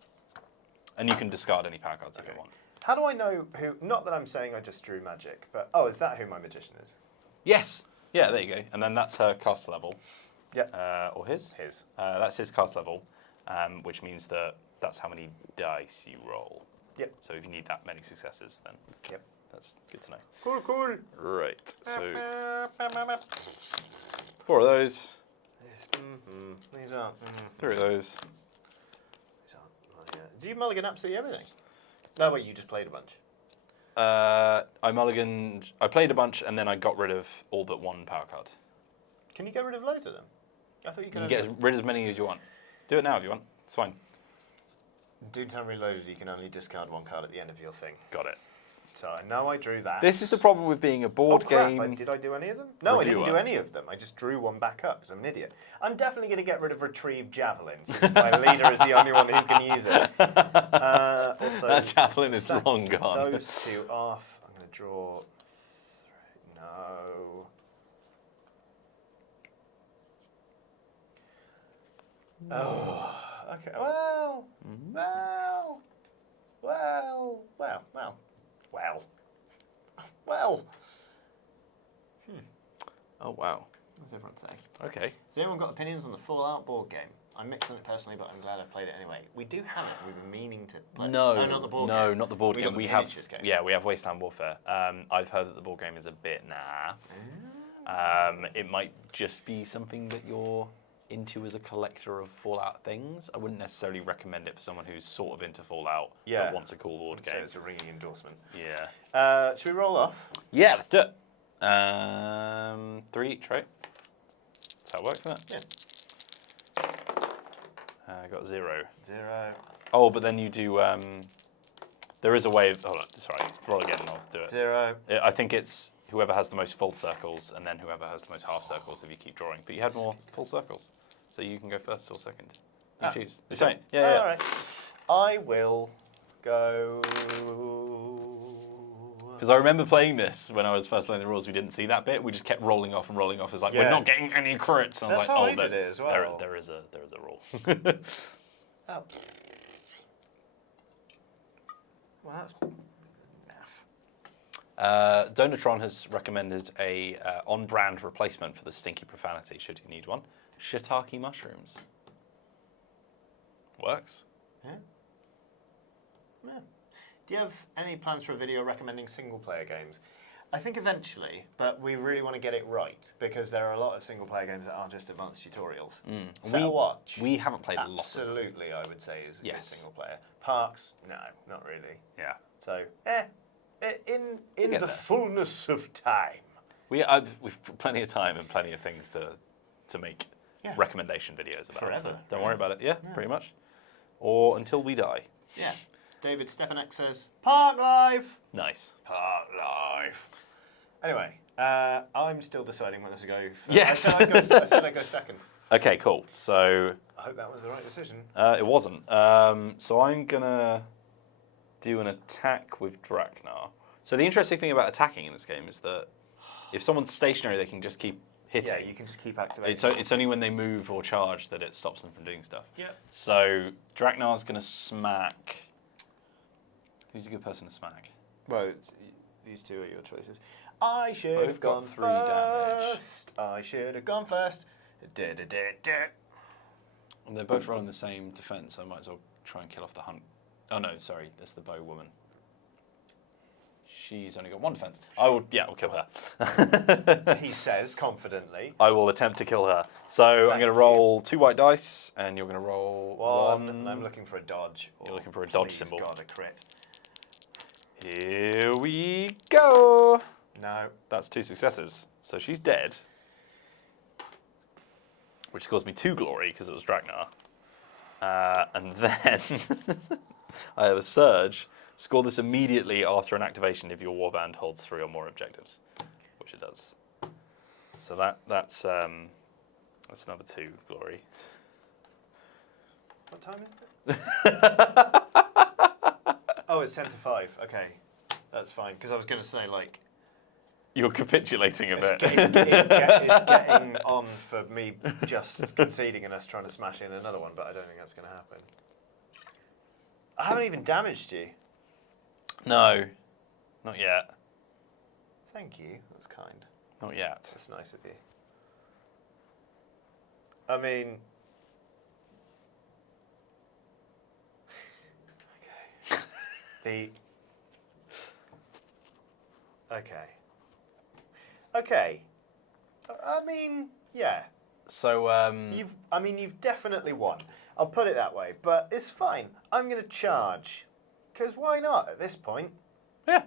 And you can discard any power cards if you Okay. want. How do I know who? Not that I'm saying I just drew magic, but is that who my magician is? Yes. Yeah, there you go. And then that's her cast level. Yep. Or his. His. That's his cast level, which means that that's how many dice you roll. Yep. So if you need that many successes, then Yep. that's good to know. Cool. Right. So 4 of those, Yes. These aren't. 3 of those. These aren't. Do you mulligan absolutely everything? No, wait. You just played a bunch. I mulliganed. I played a bunch, and then I got rid of all but 1 power card. Can you get rid of loads of them? I thought you You could. can get rid of as many as you want. Do it now if you want. It's fine. Doom Town Reloaded, you can only discard 1 card at the end of your thing. Got it. So I know I drew that. This is the problem with being a board crap, game. Did I do any of them? No, I didn't do reviewer. any of them. I just drew 1 back up because I'm an idiot. I'm definitely going to get rid of Retrieve Javelin since my leader is the only one who can use it. Also, That javelin is sack long gone. Those 2 off. I'm going to draw. No. Oh, okay. Well. Oh wow. What's everyone say? Okay. Has anyone got opinions on the Fallout board game? I'm mixed on it personally, but I'm glad I've played it anyway. We do have it. We've been meaning to play. No, oh, not the board no, game. not the board We game. got the We have, miniatures game. yeah, we have Wasteland Warfare. I've heard that the board game is a bit naff. It might just be something that you're into as a collector of Fallout things. I wouldn't necessarily recommend it for someone who's sort of into Fallout but wants a cool board So game. it's a ringing endorsement. Yeah. Should we roll off? Yeah, let's do it. 3 each, right? That's how it works, isn't it? Yeah. I got 0. 0. Oh, but then you do. There is a way of. Hold on, sorry. Roll again and I'll do it. 0. I think it's whoever has the most full circles and then whoever has the most half circles if you keep drawing. But you had more full circles. So you can go first or second. You choose. The same. Yeah, yeah. All right. I will go. Because I remember playing this when I was first learning the rules. We didn't see that bit. We just kept rolling off and rolling off. It's like we're not getting any crits. And I was That's like, how oh, I did it as well. there is a rule. Oh. Well, that's naff. Donatron has recommended a on-brand replacement for the stinky profanity, should you need one. Shiitake mushrooms. Works. Yeah. Yeah. Do you have any plans for a video recommending single-player games? I think eventually, but we really want to get it right because there are a lot of single-player games that aren't just advanced tutorials. Set a Watch. We haven't played a lot of them. Absolutely, I would say is a good Yes. single-player. Parks, no, not really. Yeah. So, in get the there. fullness of time. We've got plenty of time and plenty of things to make recommendation videos about. Forever. So don't worry about it. Yeah, pretty much. Or until we die. Yeah. David Stepanek says, Park Life! Nice. Park Life. Anyway, I'm still deciding whether to go first. Yes. I said I'd go second. Okay, cool. So I hope that was the right decision. it wasn't. So I'm gonna do an attack with Draknar. So the interesting thing about attacking in this game is that if someone's stationary, they can just keep hitting. Yeah, you can just keep activating. It's only when they move or charge that it stops them from doing stuff. Yeah. So Draknar's gonna smack. Who's a good person to smack? Well, these two are your choices. I should Both have got gone 3 damage. first. I should have gone first. And they're both rolling the same defense, so I might as well try and kill off the hunt. Oh no, sorry, that's the bow woman. She's only got 1 defense. I'll kill her. He says confidently. I will attempt to kill her. So I'm going to roll 2 white dice, and you're going to roll 1. And I'm looking for a dodge. You're looking for a dodge please symbol. God, a crit. Here we go. No. That's 2 successes. So she's dead. Which scores me 2 glory because it was Draknar. And then I have a surge. Score this immediately after an activation if your warband holds 3 or more objectives, which it does. So that's another 2 glory. What time is it? Oh, it's 10 to 5. Okay, that's fine. Because I was going to say, like, You're capitulating a bit. it's getting on for me just conceding and us trying to smash in another one, but I don't think that's going to happen. I haven't even damaged you. No, not yet. Thank you. That's kind. Not yet. That's nice of you. I mean... Okay. Okay. I mean, yeah. So You've definitely won. I'll put it that way, but it's fine. I'm going to charge. Because why not at this point? yeah.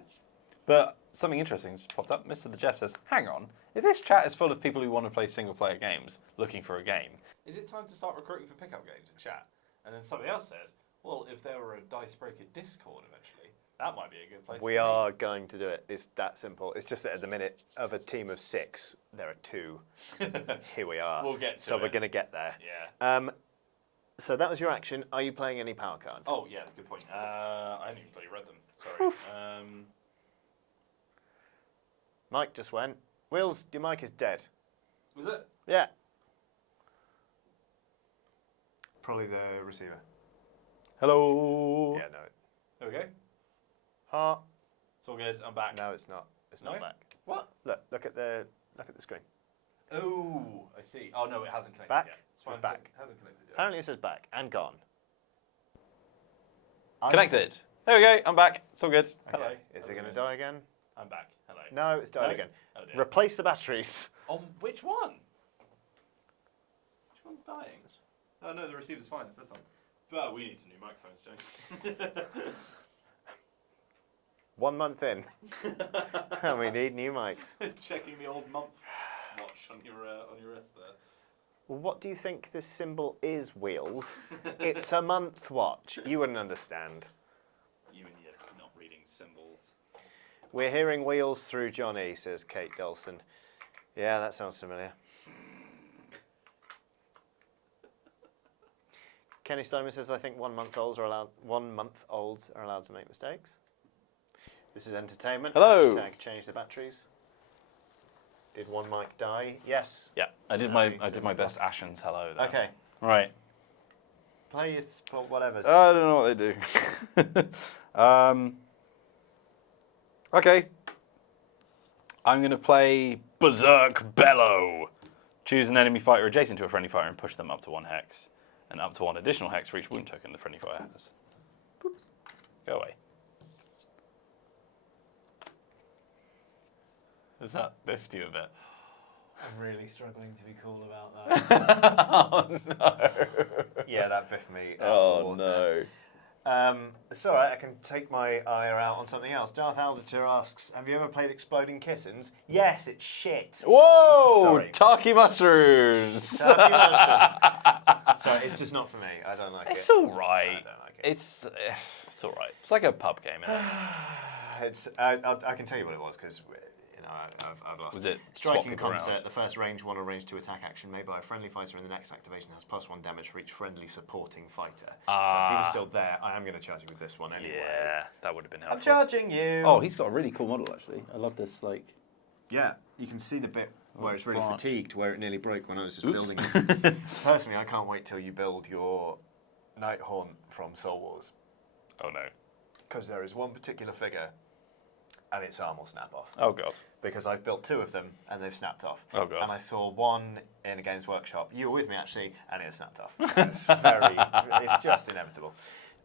But something interesting just popped up. Mr. The Jeff says, hang on, if this chat is full of people who want to play single-player games, looking for a game, is it time to start recruiting for pickup games in chat? And then somebody else said, well, if there were a Dicebreaker Discord eventually, that might be a good place We to are going to do it. It's that simple. It's just that at the minute, of a team of 6, there are 2. Here we are. We'll get to So it. we're going to get there. Yeah. So that was your action. Are you playing any power cards? Oh, yeah, good point. I haven't even bloody read them. Sorry. Mike just went. Will's, your mic is dead. Was it? Yeah. probably the receiver. Hello. Yeah, no. There we go. Heart. It's all good. I'm back. No, it's not. It's not No? back. What? Look at the screen. Oh, I see. Oh no, it hasn't connected Back? yet. It's back. It hasn't connected yet. Apparently it says back and gone. Connected. There we go. I'm back. It's all good. Okay. Hello. Is it going to die again? I'm back. Hello. No, it's died No? again. Oh dear. Replace the batteries. On which one? Which one's dying? Oh no, the receiver's fine. It's this one. But we need some new microphones, James. 1 month in, and we need new mics. Checking the old month watch on your wrist there. Well, what do you think this symbol is, Wheels? It's a month watch. You wouldn't understand. You and your not reading symbols. We're hearing Wheels through Johnny, says Kate Dawson. Yeah, that sounds familiar. Kenny Simon says, I think 1 month olds are allowed. 1 month olds are allowed to make mistakes. This is entertainment. Hello. Hashtag change the batteries. Did one mic die? Yes. Yeah, I did my best Ashen's hello there. Okay. Right. Play it for whatever. I don't know what they do. Okay. I'm going to play Berserk Bellow. Choose an enemy fighter adjacent to a friendly fighter and push them up to 1 hex. And up to 1 additional hex for each wound token the friendly fighter has. Boop. Go away. Does that biff you a bit? I'm really struggling to be cool about that. Oh no. Yeah, that biffed me. Oh no. It's alright, I can take my ire out on something else. Darth Aldater asks, have you ever played Exploding Kittens? Yes, it's shit. Whoa! Sorry. Taki mushrooms! Turkey mushrooms. Sorry, it's just not for me. I don't like It's it. alright. I don't like it. It's alright. It's like a pub game, isn't it? I can tell you what it was, because I've lost. Was it Striking swapping concept, around? the first range 1 or range 2 attack action made by a friendly fighter in the next activation has +1 damage for each friendly supporting fighter. So if he was still there, I am going to charge you with this one anyway. Yeah, that would have been I'm helpful. charging you! Oh, he's got a really cool model actually. I love this like. Yeah, you can see the bit where it's really branch. fatigued, where it nearly broke when I was just Oops. building it. Personally, I can't wait till you build your Nighthaunt from Soul Wars. Oh no. Because there is one particular figure, and its arm will snap off. Oh god. Because I've built 2 of them, and they've snapped off. Oh god. And I saw one in a Games Workshop. You were with me, actually, and it snapped off. It's just inevitable.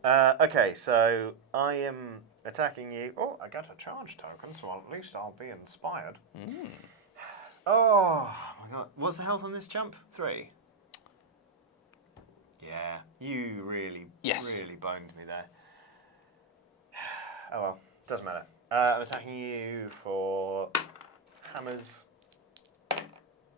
Okay, so I am attacking you. Oh, I get a charge token, so at least I'll be inspired. Mm. Oh, my God. What's the health on this jump? 3. Yeah, you really boned me there. Oh well, doesn't matter. I'm attacking you for hammers.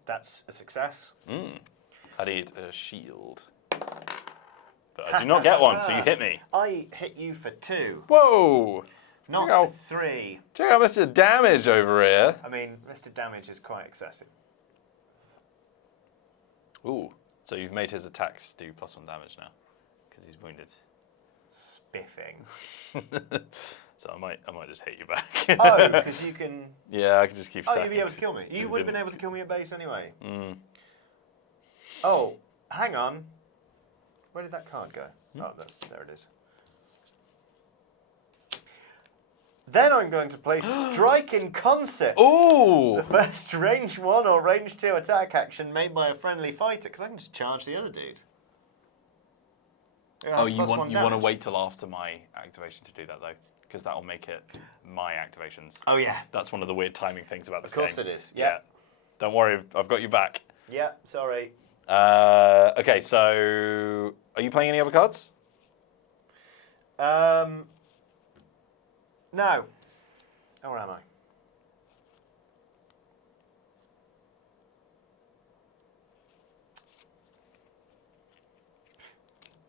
That's a success. I need a shield. But I do not get one, so you hit me. I hit you for 2, Whoa! not Check for 3. Check out Mr. Damage over here. I mean, Mr. Damage is quite excessive. Ooh. So you've made his attacks do +1 damage now. Because he's wounded. Spiffing. So I might just hit you back. Oh, because you can... Yeah, I can just keep Oh, attacking. you'd be able to kill me. You Because would have been didn't- able to kill me at base anyway. Mm. Oh, hang on. Where did that card go? Oh, there it is. Then I'm going to play Strike in Concept. Ooh! The first range 1 or range 2 attack action made by a friendly fighter, because I can just charge the other dude. Oh, you +1 want to damage. wait till after my activation to do that though, because that will make it my activations. Oh yeah. That's one of the weird timing things about this Of course game. it is. Yeah. Don't worry, I've got you back. Yeah. Sorry. Okay, so are you playing any other cards? No. Oh, where am I?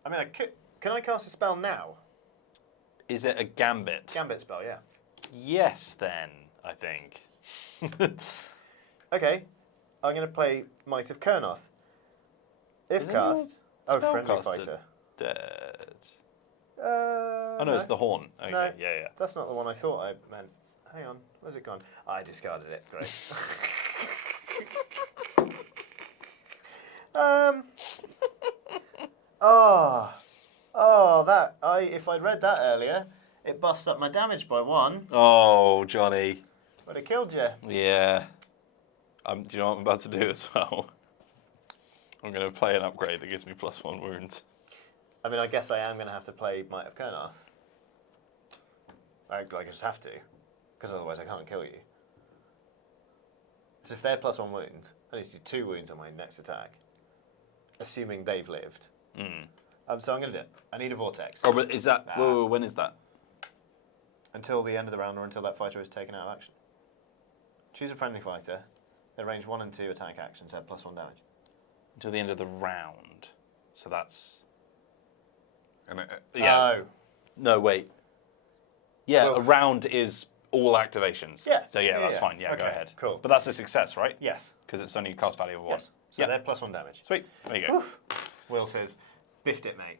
I mean, can I cast a spell now? Is it a gambit? Gambit spell, yeah. Yes, then I think. Okay, I'm going to play Might of Kurnoth. If Isn't cast, your friendly spellcaster fighter. Dead. Oh no, it's the horn. Okay, No. yeah. That's not the one I thought I meant. Hang on, where's it gone? I discarded it. Great. If I'd read that earlier, it buffs up my damage by 1. Oh, Johnny. Would have killed you. Yeah. Do you know what I'm about to do as well? I'm going to play an upgrade that gives me +1 wounds. I mean, I guess I am going to have to play Might of Kurnoth. I just have to, because otherwise I can't kill you. Because if they're +1 wounds, I need to do 2 wounds on my next attack, assuming they've lived. So I'm going to do it. I need a Vortex. Oh, but is that... Whoa, when is that? Until the end of the round or until that fighter is taken out of action. Choose a friendly fighter. Their range 1 and 2 attack actions add +1 damage. Until the end of the round. So that's... yeah. Oh. No, wait. Yeah, Well- a round is all activations. Yeah. So yeah, that's fine. Yeah, Okay, go ahead. cool. But that's a success, right? Yes. Because it's only cast value of 1. Yes. So yeah. they're +1 damage. Sweet. There you go. Will says, biffed it, mate.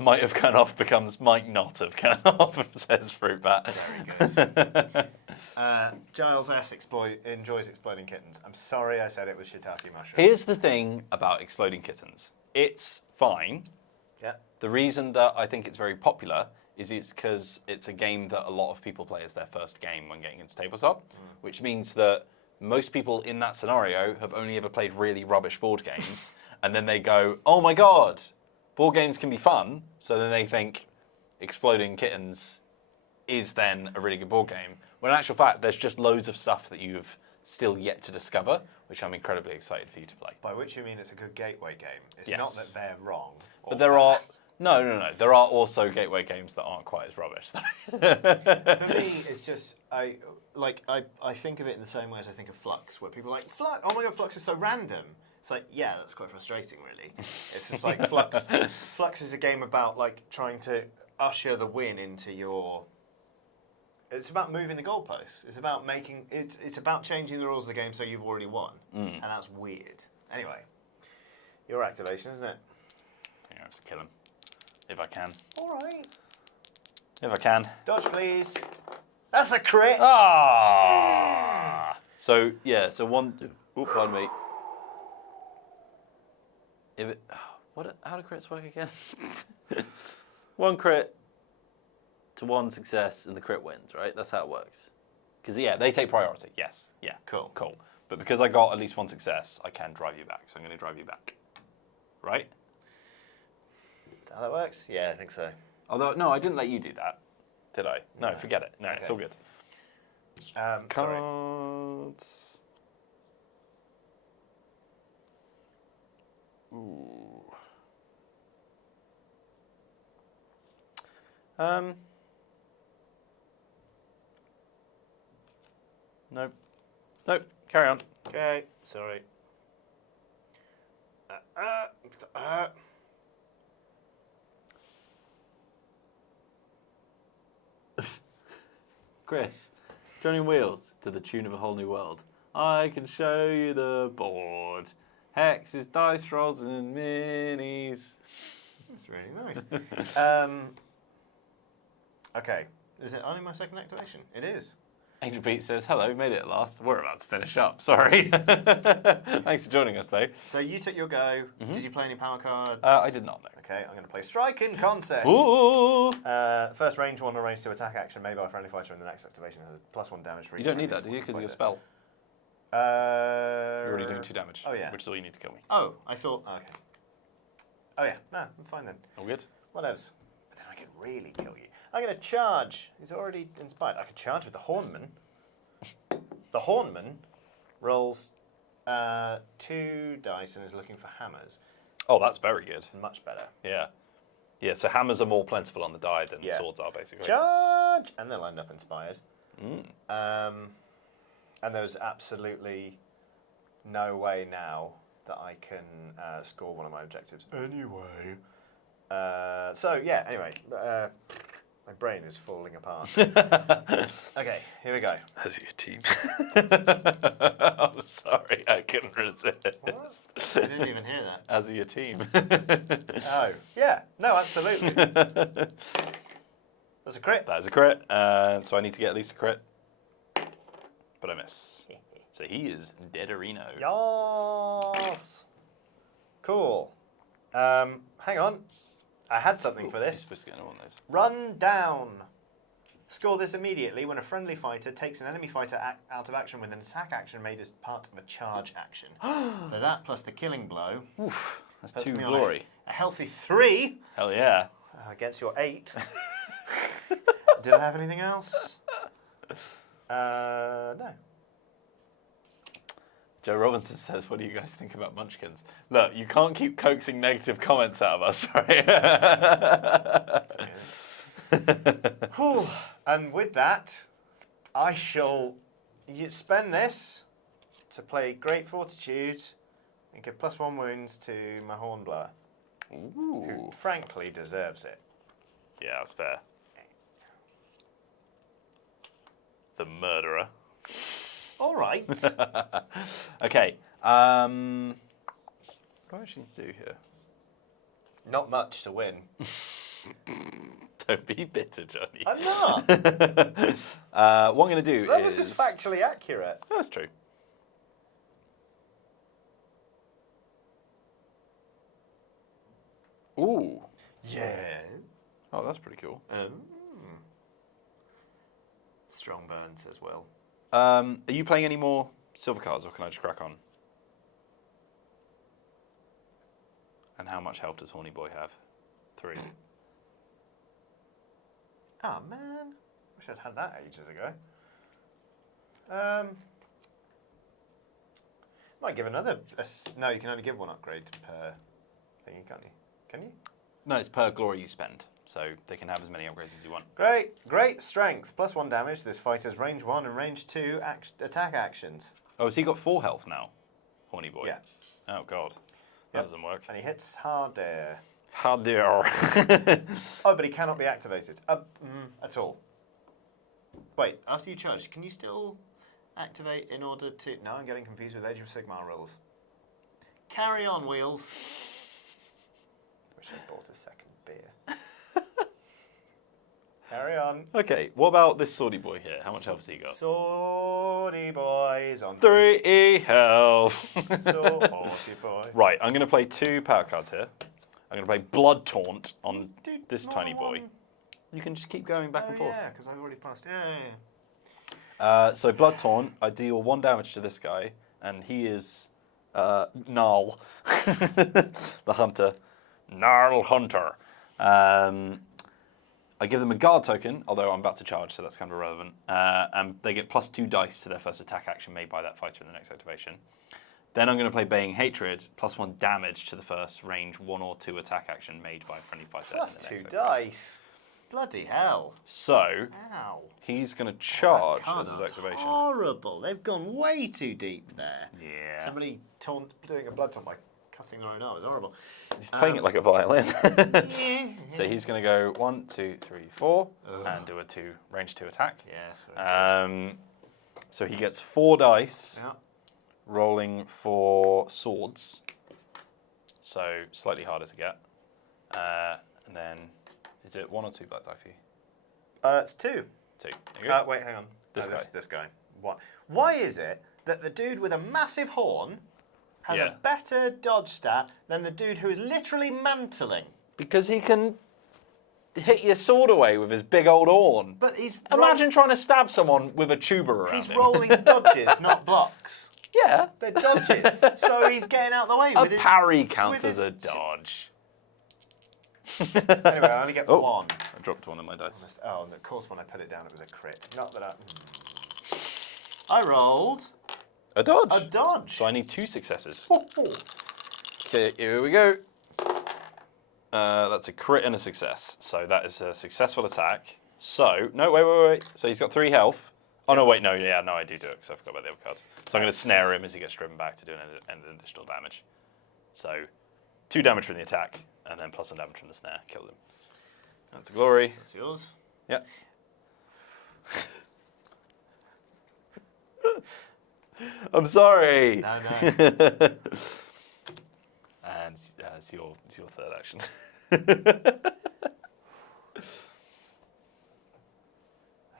Might have gone off becomes might not have gone off, says Fruit Bat. Very good. Giles S. enjoys exploding kittens. I'm sorry I said it was shiitake mushroom. Here's the thing about exploding kittens. It's fine. Yeah. The reason that I think it's very popular is it's because it's a game that a lot of people play as their first game when getting into tabletop, which means that most people in that scenario have only ever played really rubbish board games, and then they go, oh my god, board games can be fun, so then they think exploding kittens is then a really good board game, when in actual fact there's just loads of stuff that you've still yet to discover, which I'm incredibly excited for you to play. By which you mean it's a good gateway game. It's Yes. not that they're wrong. or But there are... bad. No. There are also gateway games that aren't quite as rubbish. For me, it's just I think of it in the same way as I think of Flux, where people are like, Flux, oh my god, Flux is so random. It's like, yeah, that's quite frustrating, really. It's just like Flux. Flux is a game about like trying to usher the win into your. It's about moving the goalposts. It's about making. It's about changing the rules of the game so you've already won, and that's weird. Anyway, your activation, isn't it? Yeah, just kill him. If I can. All right. If I can. Dodge, please. That's a crit. Ah! So, yeah, so one... Oh, pardon me. If it... How do crits work again? 1 crit to 1 success and the crit wins, right? That's how it works. Because, yeah, they take priority. Yes. Yeah. Cool. Cool. But because I got at least 1 success, I can drive you back. So I'm going to drive you back. Right? Is that how that works? Yeah, I think so. Although, no, I didn't let you do that. Did I? No, No. forget it. No, Okay. it's all good. Sorry. Cards. Ooh. Nope. Nope. Carry on. Okay, sorry. Chris, joining wheels to the tune of A Whole New World. I can show you the board. Hexes, dice rolls, and minis. That's really nice. Okay, is it only my second activation? It is. Angel Pete says, hello, made it at last. We're about to finish up, sorry. Thanks for joining us, though. So you took your go. Did you play any power cards? I did not know. Okay, I'm going to play Strike in Contest. Ooh! First range 1 or range 2 attack action made by a friendly fighter in the next activation has a +1 damage for each. You don't need friendly that, do you? Because of your supporting spell. fighter. You're already doing 2 damage. Oh, yeah. Which is all you need to kill me. Oh, I thought. Okay. Oh, yeah. No, I'm fine then. All good? Whatevs. But then I can really kill you. I'm going to charge. He's already inspired. I could charge with the Hornman. The Hornman rolls 2 dice and is looking for hammers. Oh, that's very good. Much better. Yeah. Yeah, so hammers are more plentiful on the die than Yeah. swords are, basically. Charge! And they'll end up inspired. And there's absolutely no way now that I can score one of my objectives. Anyway. So, yeah, anyway. My brain is falling apart. Okay, here we go. As your team. I'm sorry, I couldn't resist. What? I didn't even hear that. As your team. Oh, yeah. No, absolutely. That's a crit. That is a crit, so I need to get at least a crit. But I miss. So he is Deaderino. Yes. Cool. Hang on. I had something for You're this. supposed to get one of those. Run down. Score this immediately when a friendly fighter takes an enemy fighter out of action with an attack action made as part of a charge action. So that plus the killing blow. Oof, that's puts 2 me on glory. A healthy 3 Hell yeah. against your 8. Did I have anything else? No. Joe Robinson says, what do you guys think about Munchkins? Look, you can't keep coaxing negative comments out of us, right? Whew. And with that, I shall spend this to play Great Fortitude and give +1 wounds to my Hornblower, who Ooh. frankly deserves it. Yeah, that's fair. The murderer. All right. Okay. What do I actually need to do here? Not much to win. Don't be bitter, Johnny. I'm not. What I'm going to do That is... was just factually accurate. Oh, that's true. Ooh. Yeah. Oh, that's pretty cool. Strong burns as well. Are you playing any more silver cards, or can I just crack on? And how much health does Horny Boy have? 3. Oh man, wish I'd had that ages ago. Might give another. No, you can only give 1 upgrade per thingy, can't you? Can you? No, it's per glory you spend, so they can have as many upgrades as you want. Great strength. +1 damage to this fighter's range 1 and range 2 attack actions. Oh, has he got 4 health now? Horny Boy? Yeah. Oh, God. That Yep. doesn't work. And he hits harder. How dare. Oh, but he cannot be activated at all. Wait, after you charge, can you still activate in order to... No, I'm getting confused with Age of Sigmar rules. Carry on, Wheels. Wish I bought a second beer. Carry on. Okay, what about this Swordy Boy here? How much health has he got? Swordy boys on 3 health. Swordy boy. Right, I'm going to play 2 power cards here. I'm going to play Blood Taunt on Dude, this not tiny the boy. one- You can just keep going back and forth. Yeah, because I've already passed. Yeah. So Blood Taunt, I deal 1 damage to this guy, and he is Gnarl, the hunter. Gnarl Hunter. I give them a guard token, although I'm about to charge, so that's kind of irrelevant. And they get +2 dice to their first attack action made by that fighter in the next activation. Then I'm going to play Baying Hatred, +1 damage to the first range 1 or 2 attack action made by a friendly fighter. in the +2 next activation. dice. Bloody hell. So Ow. he's going to charge That as his card's activation. Horrible. They've gone way too deep there. Yeah. Somebody doing a blood taunt by cutting their own arm is horrible. He's playing it like a violin. Yeah. So he's going to go 1, 2, 3, 4, and do a range 2 attack. Yes. So he gets 4 dice, Yeah. rolling for swords. So slightly harder to get. And then, is it 1 or 2 black die for you? It's 2. 2. There you go. Wait, hang on. This guy. This guy. What? Why is it that the dude with a massive horn has Yeah. a better dodge stat than the dude who is literally mantling? Because he can hit your sword away with his big old horn. But he's Imagine trying to stab someone with a tuber around he's him. rolling dodges, not blocks. Yeah. They're dodges, so he's getting out the way A with his. parry counts with as a his- dodge. Anyway, I only get Oh. 1. I dropped 1 of my dice. Oh, and of course, when I put it down, it was a crit. Not that I rolled A dodge. a dodge. So I need 2 successes. Ho, ho. Okay, here we go. That's a crit and a success. So that is a successful attack. So, no, wait. So he's got 3 health. Oh, no, wait, no, yeah, no, I do it because I forgot about the other cards. So I'm going to snare him as he gets driven back to do an additional damage. So, 2 damage from the attack, and then +1 damage from the snare. Killed him. That's a glory. That's yours. Yep. I'm sorry. No. And it's your 3rd action.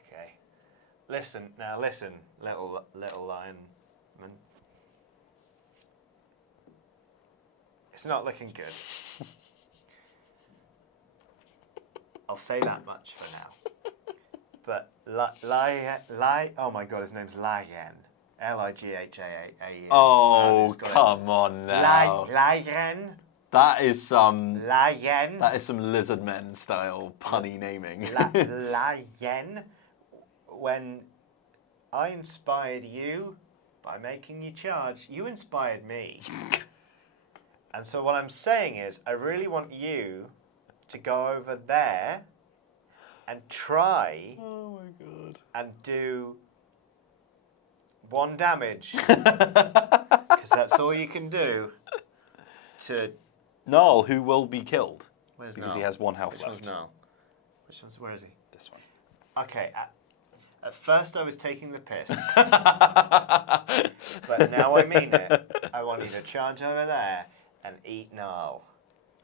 Okay. Listen, little lion man. It's not looking good. I'll say that much for now. But oh my god, his name's Ligen. Lighaaen. Oh, come on now. Ligen. That is some Ligen. lizardmen style punny naming. Ligen. When I inspired you by making you charge, you inspired me. And so what I'm saying is, I really want you to go over there and try Oh my god. and do 1 damage. Because that's all you can do to... Null, who will be killed. Where's Because Null? he has 1 health Which left. one's Null? Where is he? This one. Okay, at first I was taking the piss. But now I mean it. I want you to charge over there and eat Null.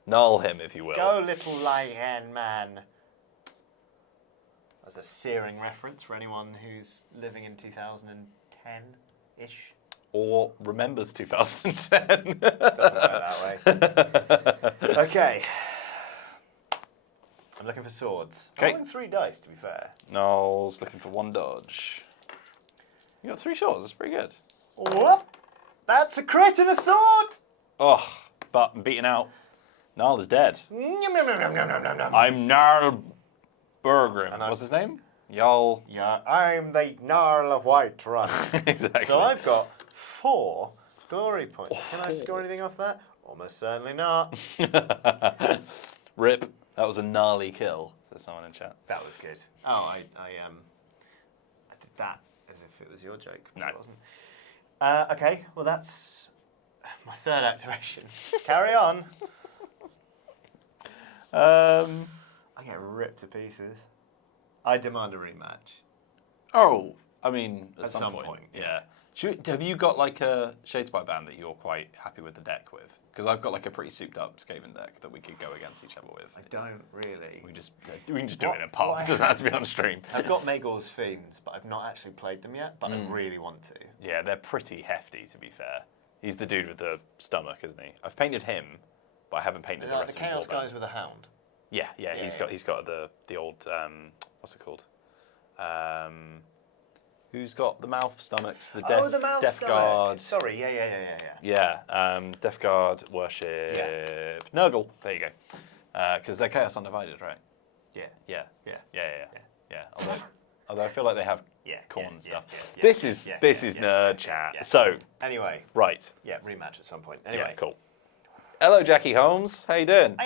Null him, if you will. Go, little lion man. That's a searing reference for anyone who's living in 2010-ish. Or remembers 2010. Doesn't work that way. Okay. I'm looking for swords. Okay. I'm rolling 3 dice, to be fair. Null's looking for 1 dodge. You got 3 swords, that's pretty good. Whoop! That's a crit and a sword! Oh, but I'm beaten out. Null is dead. Nom, nom, nom, nom, nom, nom, nom, nom. I'm Gnarl Bergrim. And I'm- What's his name? Jarl. Yeah, I'm the Gnarl of Whiterun. Exactly. So I've got 4 glory points. Can I score anything off that? Almost certainly not. Rip. That was a gnarly kill, says someone in chat. That was good. Oh, I did that as if it was your joke. But No. It wasn't. Okay, well that's my 3rd activation. Carry on. I get ripped to pieces. I demand a rematch. Oh, I mean, at At some some point. point, Yeah. Have you got like a Shadespire band that you're quite happy with the deck with? Because I've got like a pretty souped up Skaven deck that we could go against each other with. I don't really. We can just do it in a What pub. I It doesn't have to be on stream. I've got Magor's Fiends, but I've not actually played them yet, but I really want to. Yeah, they're pretty hefty, to be fair. He's the dude with the stomach, isn't he? I've painted him, but I haven't painted They're the like rest the of his Chaos warband. guys with a hound. Yeah, Yeah, he's got the old what's it called? Who's got the mouth stomachs? The death, the mouse Death stomach. Guard. Sorry, yeah. Yeah, Death Guard worship Nurgle. There you go. Because they're Chaos Undivided, right? Yeah. Yeah. Although I feel like they have corn and stuff. yeah, This is nerd chat. So Anyway, right. yeah, rematch at some point. Anyway. Yeah, cool. Hello, Jackie Holmes. How you doing?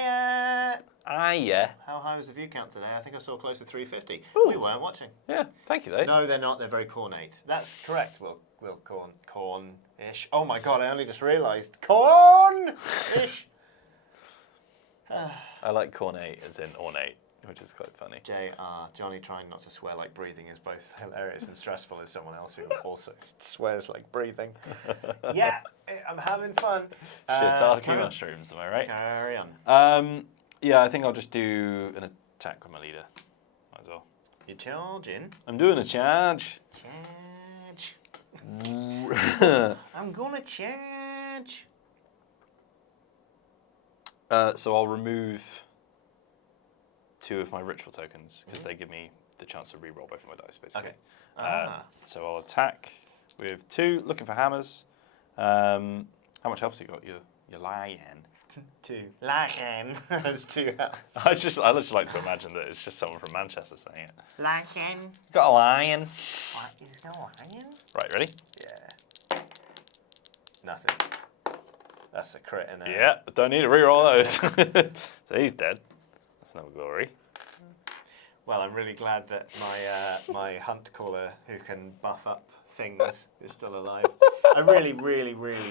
Hiya! Yeah. How high was the view count today? I think I saw close to 350. Ooh. We weren't watching. Yeah. Thank you, though. No, they're not. They're very cornate. That's correct. Will corn-ish. Oh my god! I only just realised corn-ish. I like cornate as in ornate, which is quite funny. J.R. Johnny trying not to swear like breathing is both hilarious and stressful as someone else who also swears like breathing. Yeah, I'm having fun. Shiitake carry on. mushrooms, am I right? Carry on. Yeah, I think I'll just do an attack with my leader. Might as well. You're charging. I'm doing a charge. Charge. So I'm gonna charge. I'll remove 2 of my ritual tokens because they give me the chance to re-roll both of my dice, basically. Okay. So I'll attack with 2, looking for hammers. How much health have you got? Your lion. 2. Lachen. That's 2 health. I just like to imagine that it's just someone from Manchester saying it. Lachen. Got a lion. What is a lion? Right, ready? Yeah. Nothing. That's a crit in there. Yeah, but don't need to re-roll those. So he's dead. That's no glory. Well, I'm really glad that my hunt caller who can buff up things is still alive. I really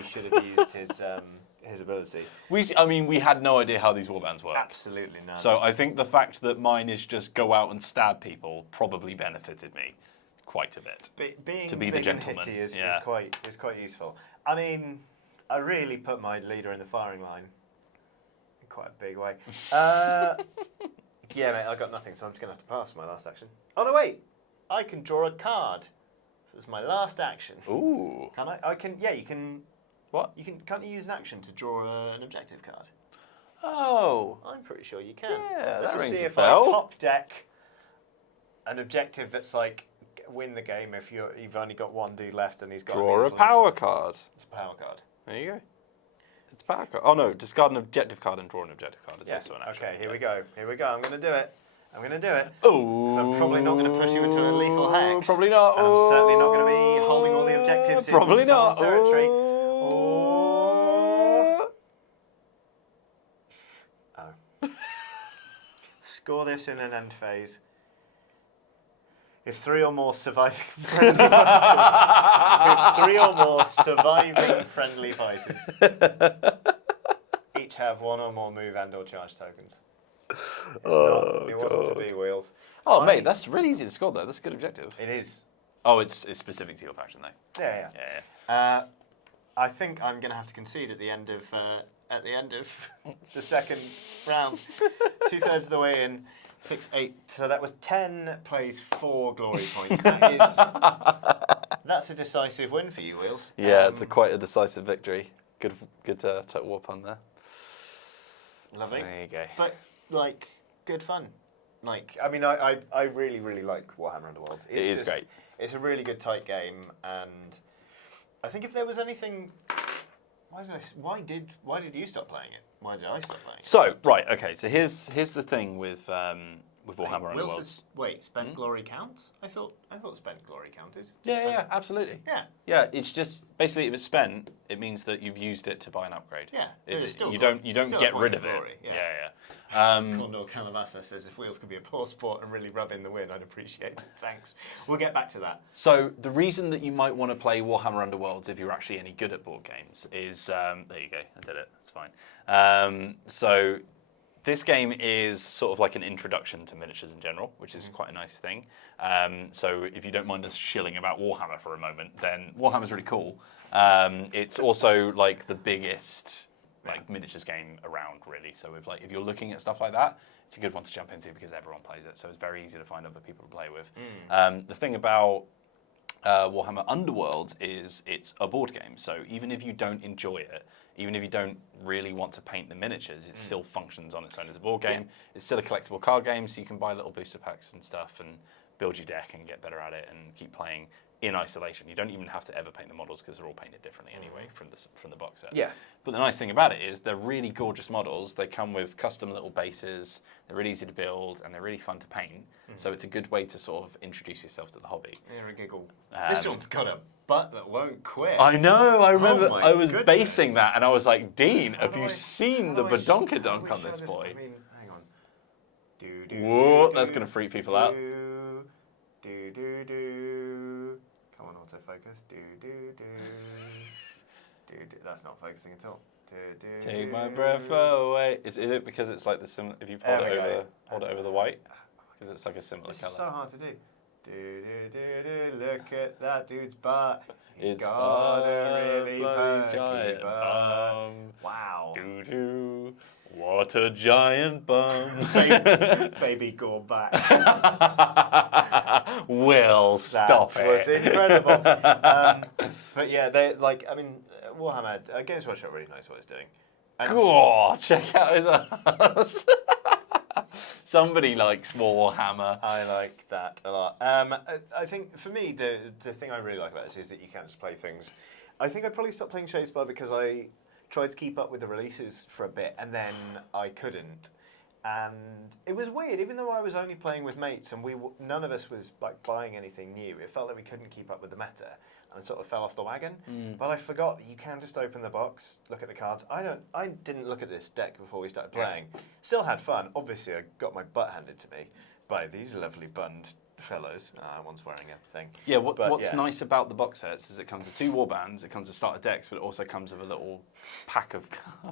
should have used his ability. We had no idea how these warbands work. Absolutely none. So I think the fact that mine is just go out and stab people probably benefited me quite a bit. Being to be the big and gentleman. hitty is Yeah. quite useful. I mean, I really put my leader in the firing line in quite a big way. Yeah, mate, I got nothing, so I'm just gonna have to pass my last action. Oh no, wait! I can draw a card. This is my last action. Ooh. Can I? I can. Yeah, you can. What? Can't you use an action to draw an objective card? Oh. I'm pretty sure you can. Yeah, Let's that just rings see a if bell. I top deck an objective that's like win the game if you've only got one dude left and he's got Draw a an power installation. card. It's a power card. There you go. It's a power card. Oh no, discard an objective card and draw an objective card. It's also an action. Okay, here we go. Here we go. I'm going to do it. I'm going to do it. Oh. So I'm probably not going to push you into a lethal hex. Probably not. And I'm certainly not going to be holding all the objectives Probably in not. someone's territory. Oh. Score this in an end phase. If 3 or more surviving friendly fighters each have 1 or more move and/or charge tokens. It wasn't to be, Wheels. Oh, mate, that's really easy to score though. That's a good objective. It is. Oh, it's specific to your faction though. Yeah. I think I'm going to have to concede at the end of the second round. 2/3 of the way in. 6, 8. So that was 10 plays 4 glory points. That's a decisive win for you, Wheels. Yeah, it's quite a decisive victory. Good total war pun there. Lovely. So there you go. But like, good fun. Like, I mean, I really like Warhammer Underworlds. It is great. It's a really good tight game, and I think if there was anything, why did you stop playing it? Why did I stop playing it? So right, okay. So here's the thing with Warhammer Underworlds. Wait, spent glory counts? I thought spent glory counted. Yeah, absolutely. Yeah. Yeah, it's just basically if it's spent, it means that you've used it to buy an upgrade. Yeah, It, still you glory. don't Still get a point rid of of it. glory, yeah. Condor Calabasa says if Wheels could be a poor sport and really rub in the win, I'd appreciate it. Thanks. We'll get back to that. So the reason that you might want to play Warhammer Underworlds if you're actually any good at board games is there you go, I did it. That's fine. So this game is sort of like an introduction to miniatures in general, which is quite a nice thing. So if you don't mind us shilling about Warhammer for a moment, then Warhammer's really cool. It's also like the biggest miniatures game around, really. So if you're looking at stuff like that, it's a good one to jump into because everyone plays it. So it's very easy to find other people to play with. The thing about Warhammer Underworlds is it's a board game. So even if you don't enjoy it, even if you don't really want to paint the miniatures, it still functions on its own as a board game. Yeah. It's still a collectible card game, so you can buy little booster packs and stuff and build your deck and get better at it and keep playing in isolation. You don't even have to ever paint the models because they're all painted differently anyway from the box set. Yeah. But the nice thing about it is they're really gorgeous models. They come with custom little bases. They're really easy to build and they're really fun to paint. So it's a good way to sort of introduce yourself to the hobby. Yeah, a giggle. This one's got a butt that won't quit. I know. I remember. Oh I was goodness. basing that, and I was like, Dean, have you seen the badonkadonk on this boy? I mean, hang on. Whoa, that's gonna freak people out. Come on, autofocus. That's not focusing at all. Take my breath away. Is it because it's like the similar? If you hold it over the white, because it's like a similar This color. is so hard to do. Look at that dude's butt. He's It's got a really bloody perky giant butt. bum. Wow. Doo-doo. What a giant bum. Baby go back. Will, stop That was it. incredible. But yeah, they like. I mean, Warhammer Games Workshop really knows what it's doing. And God, check out his ass. Somebody likes Warhammer. I like that a lot. I think for me, the thing I really like about this is that you can just play things. I think I probably stopped playing Shadespire because I tried to keep up with the releases for a bit and then I couldn't. And it was weird, even though I was only playing with mates and none of us was like buying anything new. It felt like we couldn't keep up with the meta and sort of fell off the wagon. But I forgot that you can just open the box, look at the cards. I didn't look at this deck before we started playing. Still had fun. Obviously, I got my butt handed to me by these lovely bunned fellows. One's wearing a thing. Yeah, what's nice about the box sets is it comes with 2 warbands, it comes with starter decks, but it also comes with a little pack of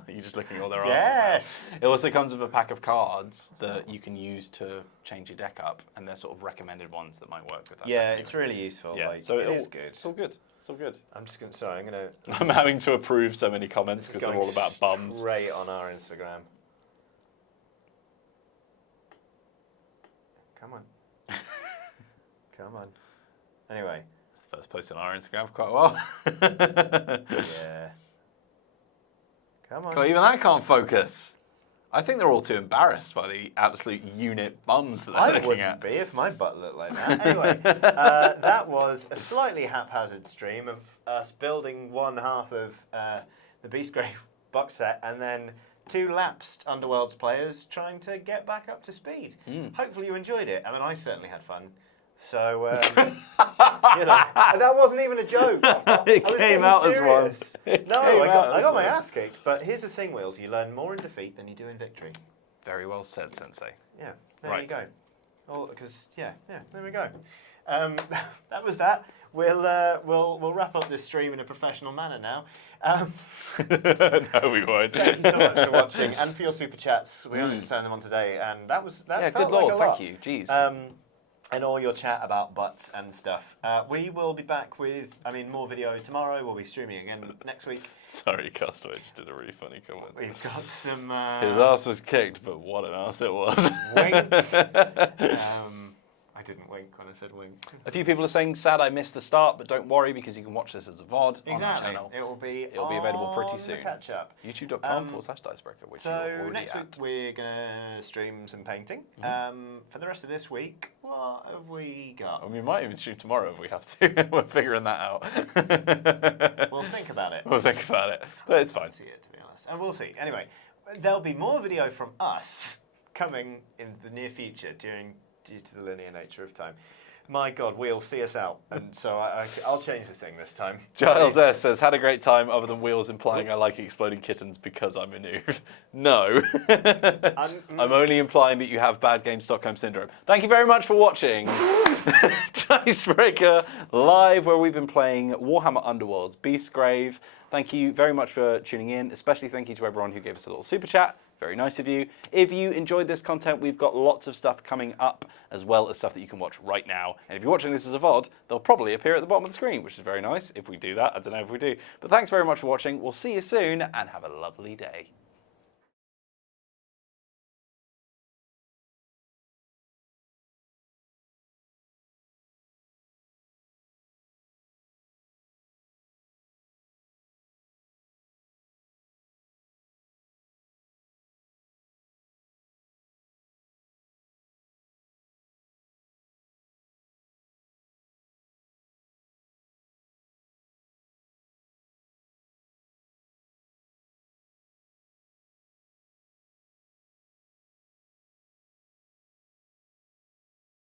you're just looking at all their asses now. It also comes with a pack of cards that you can use to change your deck up, and they're sort of recommended ones that might work with that. Yeah, it's really useful. Yeah, like, so it is good. It's all good. It's all good. I'm just gonna. Sorry, I'm gonna. I'm having to approve so many comments because they're all about bums. Straight on our Instagram. Come on. Come on. Anyway. It's the first post on our Instagram for quite a while. Yeah. Come on. God, even that can't focus. I think they're all too embarrassed by the absolute unit bums that they're I looking wouldn't at. be if my butt looked like that. Anyway, that was a slightly haphazard stream of us building one half of the Beastgrave box set and then 2 lapsed Underworlds players trying to get back up to speed. Hopefully you enjoyed it. I mean, I certainly had fun. So, you know, and that wasn't even a joke. It came out as one. No, I got my ass kicked. But here's the thing, Wheels. You learn more in defeat than you do in victory. Very well said, Sensei. Yeah, there Right. you go. Oh, because yeah, there we go. That was that. We'll wrap up this stream in a professional manner now. No, we won't. Thank you so much for watching and for your super chats. We only just turned them on today, and that Yeah, felt good like lord, a lot. thank you. Jeez. And all your chat about butts and stuff. We will be back with, more video tomorrow. We'll be streaming again next week. Sorry, Castaway just did a really funny comment. We've got some... His ass was kicked, but what an ass it was. wink. I didn't wink when I said wink. A few people are saying, sad I missed the start, but don't worry because you can watch this as a VOD on our channel. It will be available pretty on soon. the catch up. YouTube.com/Dicebreaker, which you're So already next week at. we're going to stream some painting. For the rest of this week, what have we got? And we might even stream tomorrow if we have to. We're figuring that out. We'll think about it. We'll think about it. But it's fine. See it, to be honest. And we'll see. Anyway, there'll be more video from us coming in the near future due to the linear nature of time. My God, Wheels, see us out. And so I'll change the thing this time. Giles S says, had a great time other than Wheels implying I like exploding kittens because I'm a noob. No. I'm only implying that you have bad game Stockholm syndrome. Thank you very much for watching Dicebreaker Live, where we've been playing Warhammer Underworlds Beastgrave. Thank you very much for tuning in. Especially thank you to everyone who gave us a little super chat. Very nice of you. If you enjoyed this content, we've got lots of stuff coming up, as well as stuff that you can watch right now. And if you're watching this as a VOD, they'll probably appear at the bottom of the screen, which is very nice if we do that. I don't know if we do. But thanks very much for watching. We'll see you soon, and have a lovely day.